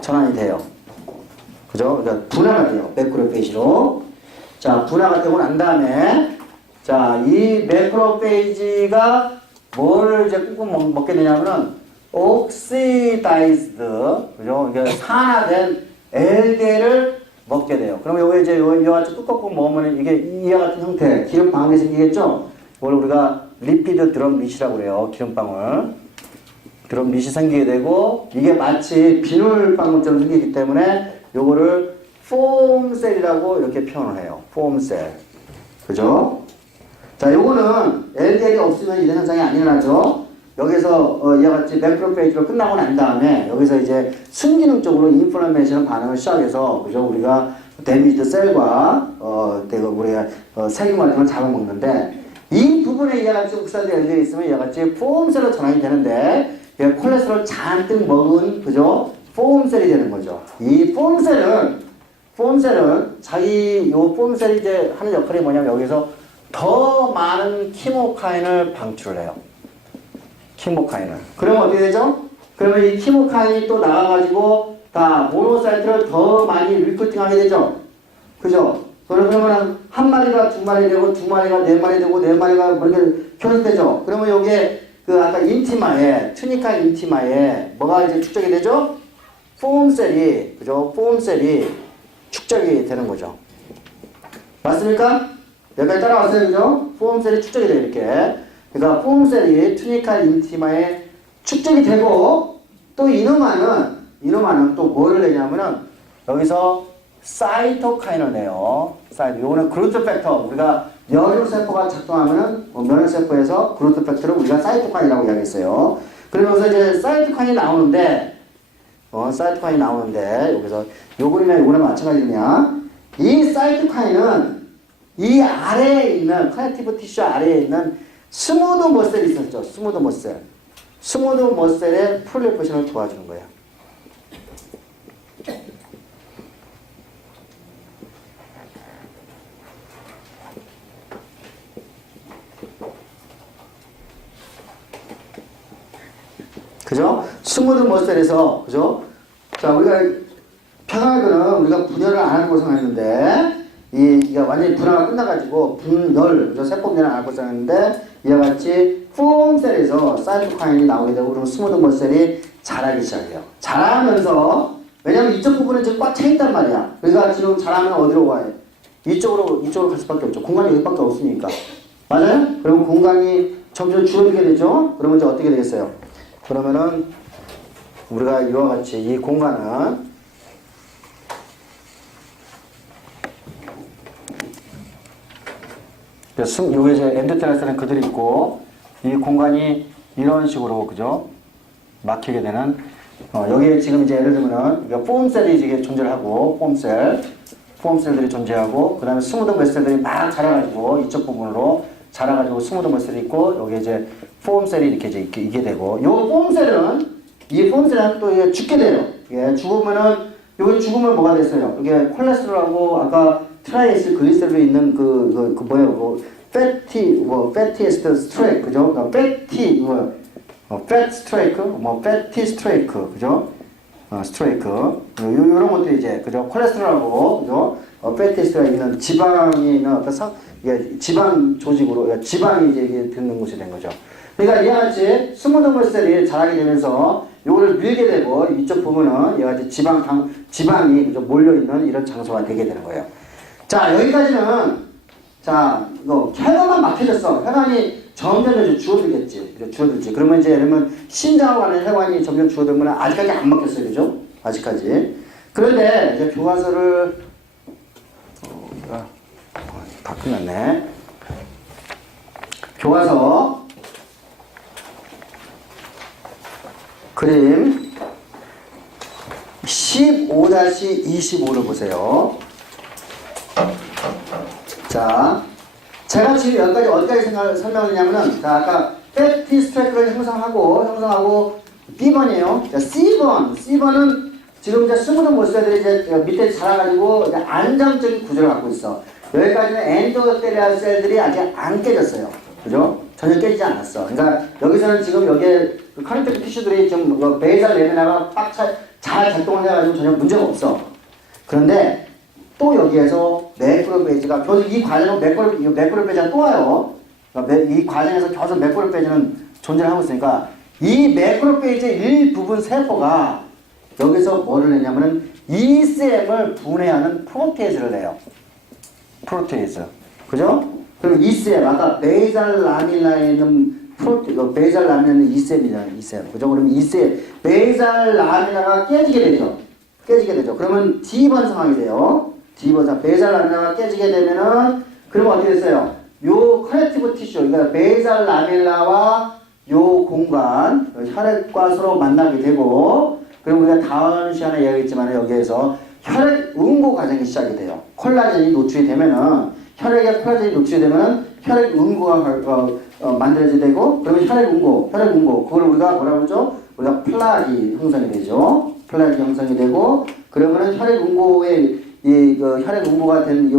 전환이 돼요. 그죠? 그러니까 분화가 돼요. 매크로페이지로. 자, 분화가 되고 난 다음에, 자, 이 매크로페이지가 뭘 이제 꾹꾹 먹게 되냐면은, 옥시다이즈드, 그죠? 이게 산화된 LDL을 먹게 돼요. 그러면 요게 이제 이와 같이 뚜껑 먹으면 이게 이와 같은 형태, 기름방울이 생기겠죠? 이걸 우리가 리피드 드럼밋이라고 그래요. 기름방울. 드럼밋이 생기게 되고, 이게 마치 비눗방울처럼 생기기 때문에 요거를 폼셀이라고 이렇게 표현을 해요. 폼셀. 그죠? 자, 요거는 LDL이 없으면 이런 현상이 안 일어나죠? 여기서 이와 같이 매크로페이지로 끝나고 난 다음에 여기서 이제 순기능적으로 인플라메이션 반응을 시작해서 그죠? 우리가 데미지드 셀과 우리가 세균 같은 걸 잡아먹는데 이 부분에 이와 같이 옥사이드 LDL이 있으면 이와 같이 폼셀로 전환이 되는데 콜레스테롤 잔뜩 먹은 그죠? 폼셀이 되는 거죠. 이 폼셀은 자기 요 폼셀이 이제 하는 역할이 뭐냐면 여기서 더 많은 키모카인을 방출을 해요. 키모카인을. 그러면 어떻게 되죠? 그러면 이 키모카인이 또 나가가지고 다 모노사이트를 더 많이 리크루팅하게 되죠? 그죠? 그러면 한 마리가 두 마리 되고 두 마리가 네 마리 되고 네 마리가 그렇게 결혼되죠? 그러면 여기에 아까 인티마에 튜니카 인티마에 뭐가 이제 축적이 되죠? 폼셀이 그죠? 폼셀이 축적이 되는 거죠. 맞습니까? 여기까지 따라왔어요, 그죠? 폼셀이 축적이 돼요, 이렇게. 그러니까 폼셀이 튜니카 인티마에 축적이 되고 또 이노마는 또 뭐를 내냐면은 여기서 사이토카인을 내요. 요거는 그로스 팩터. 우리가 면역세포가 작동하면은 면역세포에서 그로스 팩터를 우리가 사이토카인이라고 이야기했어요. 그러면서 이제 사이토카인이 나오는데 여기서 요거랑 마찬가지냐? 이 사이토카인은 이 아래에 있는 커넥티브 티슈 아래에 있는 스무드 머셀이 있었죠. 스무드 머셀의 프롤리퍼레이션을 도와주는 거예요. 그죠? 스무드 머슬에서, 그죠? 자, 우리가 평화근은 우리가 분열을 안 하고 생각했는데, 이게 완전히 분화가 끝나가지고, 분열, 그죠? 세포분열을 안 하고 생각했는데, 이와 같이 폼셀에서 사이토카인이 나오게 되고, 그럼 스무드 머슬이 자라기 시작해요. 자라면서, 왜냐면 이쪽 부분은 지금 꽉 차 있단 말이야. 그러니까 지금 자라면 어디로 가요? 이쪽으로 갈 수밖에 없죠. 공간이 여기밖에 없으니까. 맞아요? 그럼 공간이 점점 줄어들게 되죠? 그러면 이제 어떻게 되겠어요? 그러면은, 우리가 이와 같이 이 공간은 여기 이제 엔도텔라스는 그대로 있고 이 공간이 이런 식으로 그죠? 막히게 되는 여기에 지금 이제 예를 들면은 폼셀이 이제 존재를 하고 폼셀들이 존재하고 그 다음에 스무드 머슬들이 막 자라가지고 이쪽 부분으로 자라가지고 스무드 머슬이 있고 여기 이제 폼셀이 이렇게 이제 있게 되고 이 폼셀은 또 이게 죽게 돼요. 이게 죽으면은 여기 죽으면 뭐가 됐어요? 이게 콜레스테롤하고 아까 트라이에스 글리세롤이 있는 그 뭐예요? 패티에스터 스트레이크 그죠? 패티 패트 스트레이크 패티 스트레이크 그죠? 스트레이크 요런 것들이 이제 그죠? 콜레스테롤하고 그죠? 패티에스터가 있는 지방이 있는 어떤 이게 지방 조직으로 지방이 이제 이게 듣는 곳이 된 거죠. 그러니까 이와 같이 스무드 머슬이 자라게 되면서 요거를 밀게 되고 이쪽 부분은 이와 같이 지방이 그죠? 몰려 있는 이런 장소가 되게 되는 거예요. 자, 여기까지는, 자, 이거, 혈관만 막혀졌어. 혈관이 점점 줄어들겠지. 줄어들지. 그러면 이제, 그러면 심장으로 가는 혈관이 점점 줄어들면 아직까지 안 막혔어요. 그죠? 아직까지. 그런데, 이제 교과서를, 다 끝났네. 교과서, 그림, 15-25를 보세요. 자, 제가 지금 여기까지 어디까지 설명했냐면은, 자, 아까 패티 스트레이크를 형성하고, B번이에요. 자, C번은 지금 이제 스무드 머슬들이 이제 밑에 자라가지고 이제 안정적인 구조를 갖고 있어. 여기까지는 엔도텔리아 셀들이 아직 안 깨졌어요. 그죠? 전혀 깨지지 않았어. 그러니까 여기서는 지금 여기에 커넥티브 티슈들이 좀 베이살 레미나가 잘 작동을 해가지고 전혀 문제가 없어. 그런데 또 여기에서 매크로페이지가 계속 이 과정은 매크로페이지가 또 와요. 이 과정에서 계속 매크로페이지는 존재를 하고 있으니까 이 매크로페이지의 일부분 세포가 여기서 뭐를 내냐면은 ECM을 분해하는 프로테이즈를 내요. 프로테이즈. 그죠? 그럼 ECM, 아까 베이잘 라밀라에 있는 베이잘 라밀라는 ECM이잖아요. ECM. 그죠? 그러면 ECM, 베이잘 라밀라가 깨지게 되죠. 그러면 D번 상황이 돼요. D번 베이잘 라밀라가 깨지게 되면은, 그러면 어떻게 됐어요? 요 커넥티브 티슈, 그러니까 베이잘 라밀라와 요 공간, 혈액과 서로 만나게 되고, 그럼 우리가 다음 시간에 이야기했지만 여기에서 혈액 응고 과정이 시작이 돼요. 콜라겐이 노출이 되면은, 혈액에 콜라겐이 노출이 되면은 혈액 응고가 만들어지게 되고, 그러면 혈액 응고, 그걸 우리가 뭐라고 그러죠? 우리가 플라기 형성이 되죠. 플라기 형성이 되고, 그러면은 혈액 응고에 혈액 응고가 된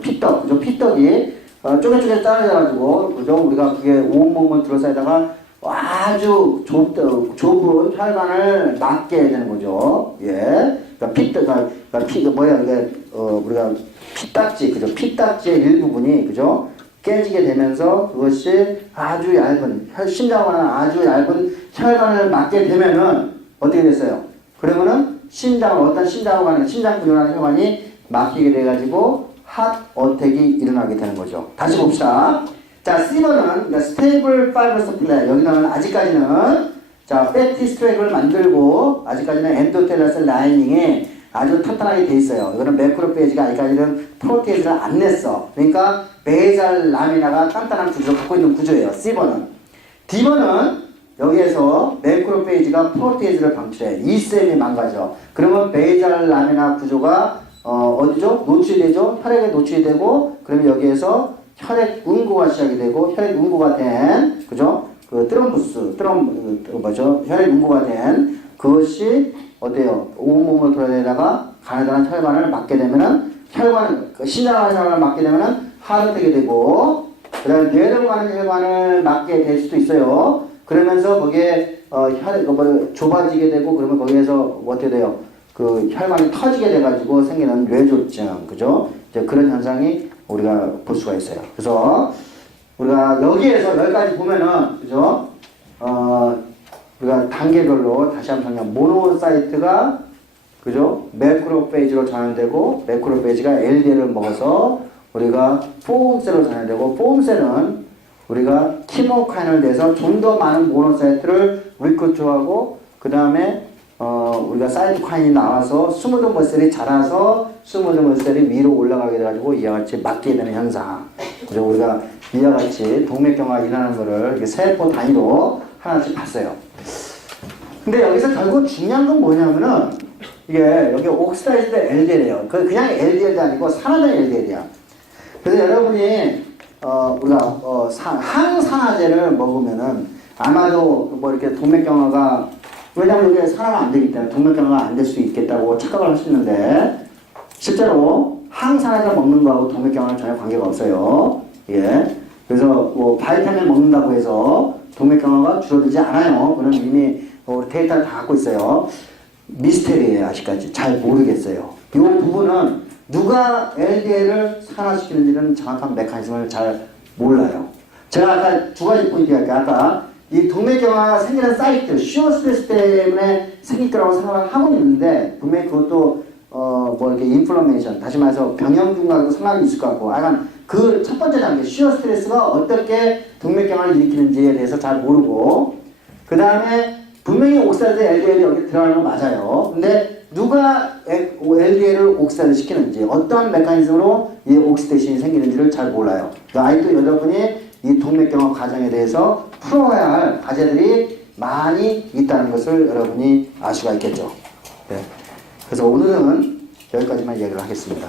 피떡, 그죠? 피떡이 쪼개쪼개 잘라져가지고, 그죠? 우리가 그게 온몸을 둘러싸다가 아주 좁은 혈관을 막게 되는 거죠. 예. 그러니까 우리가 피딱지, 그죠? 피딱지의 일부분이, 그죠? 깨지게 되면서 그것이 아주 얇은, 심장과는 아주 얇은 혈관을 막게 되면은 어떻게 됐어요? 그러면은 어떤 심장으로 가는, 심장 근육하는 혈관이 막히게 돼가지고 핫 어택이 일어나게 되는 거죠. 다시 봅시다. 자, C번은, 그러니까 스테이블 파이브러스 플레이. 여기는 아직까지는, 자, 패티 스트레이크를 만들고, 아직까지는 엔도텔라스 라이닝이 아주 탄탄하게 돼 있어요. 이거는 매크로페이지가 아직까지는 프로테이즈를 안 냈어. 그러니까 베이잘 라미나가 단단한 구조를 갖고 있는 구조예요. C번은. D번은 여기에서 매크로페이지가 프로테이즈를 방출해. ECM이 망가져. 그러면 베이잘 라미나 구조가 어디죠? 노출이 되죠? 혈액에 노출이 되고, 그러면 여기에서 혈액 응고가 시작이 되고, 혈액 응고가 된, 그죠? 혈액 응고가 된 그것이 어때요? 온몸을 돌아다니다가 가느다란 혈관을 막게 되면은, 신장하는 혈관을 막게 되면은 하르트게 되고, 그 다음에 뇌로 가는 혈관을 막게 될 수도 있어요. 그러면서 거기에 좁아지게 되고 그러면 거기에서 뭐 어떻게 돼요? 그 혈관이 터지게 돼가지고 생기는 뇌졸중, 그죠? 이제 그런 현상이 우리가 볼 수가 있어요. 그래서 우리가 여기에서 여기까지 보면은, 그죠? 우리가 단계별로 다시 한번 설명. 모노사이트가, 그죠? 매크로페이지로 전환되고, 매크로페이지가 LDL을 먹어서 우리가 포움셀로 전환되고, 포움셀은 우리가 키모카인을 내서 좀 더 많은 모노사이트를 리크루트하고, 그 다음에 우리가 사이토카인이 나와서 스무드 머슬이 자라서 스무드 머슬이 위로 올라가게 돼가지고 이와 같이 막게 되는 현상. 그래서 우리가 이와 같이 동맥경화가 일어나는 거를 이렇게 세포 단위로 하나씩 봤어요. 근데 여기서 결국 중요한 건 뭐냐면은 이게 여기 옥시다이즈드 LDL이에요. 그냥 LDL도 아니고 산화된 LDL이야. 그래서 여러분이 우리가 항산화제를 먹으면은 아마도 뭐 이렇게 동맥경화가 왜냐면 이게 산화가 안 되기 때문에 동맥경화가 안 될 수 있겠다고 착각을 할 수 있는데 실제로 항산화제 먹는 거하고 동맥경화는 전혀 관계가 없어요. 예. 그래서 뭐 바이타민 먹는다고 해서 동맥경화가 줄어들지 않아요. 그는 이미 데이터를 다 갖고 있어요. 미스테리예요. 아직까지 잘 모르겠어요. 이 부분은 누가 LDL을 산화시키는지는 정확한 메커니즘을 잘 몰라요. 제가 아까 두 가지 포인트 할게요. 아까 이 동맥경화가 생기는 사이트, 쉬어 스트레스 때문에 생길 거라고 생각을 하고 있는데 분명히 그것도 뭐 이렇게 인플러메이션, 다시 말해서 병형균과도 상관이 있을 것 같고, 약간 그 첫 번째 단계 쉬어 스트레스가 어떻게 동맥경화를 일으키는지에 대해서 잘 모르고, 그 다음에 분명히 옥시다이즈 LDL이 여기 들어가는 건 맞아요. 근데 누가 LDL을 옥시다이즈 시키는지, 어떠한 메커니즘으로 이 옥시데이션이 생기는지를 잘 몰라요. 아직도 여러분이 이 동맥경화 과정에 대해서 풀어야 할 과제들이 많이 있다는 것을 여러분이 알 수가 있겠죠. 네. 그래서 오늘은 여기까지만 이야기를 하겠습니다.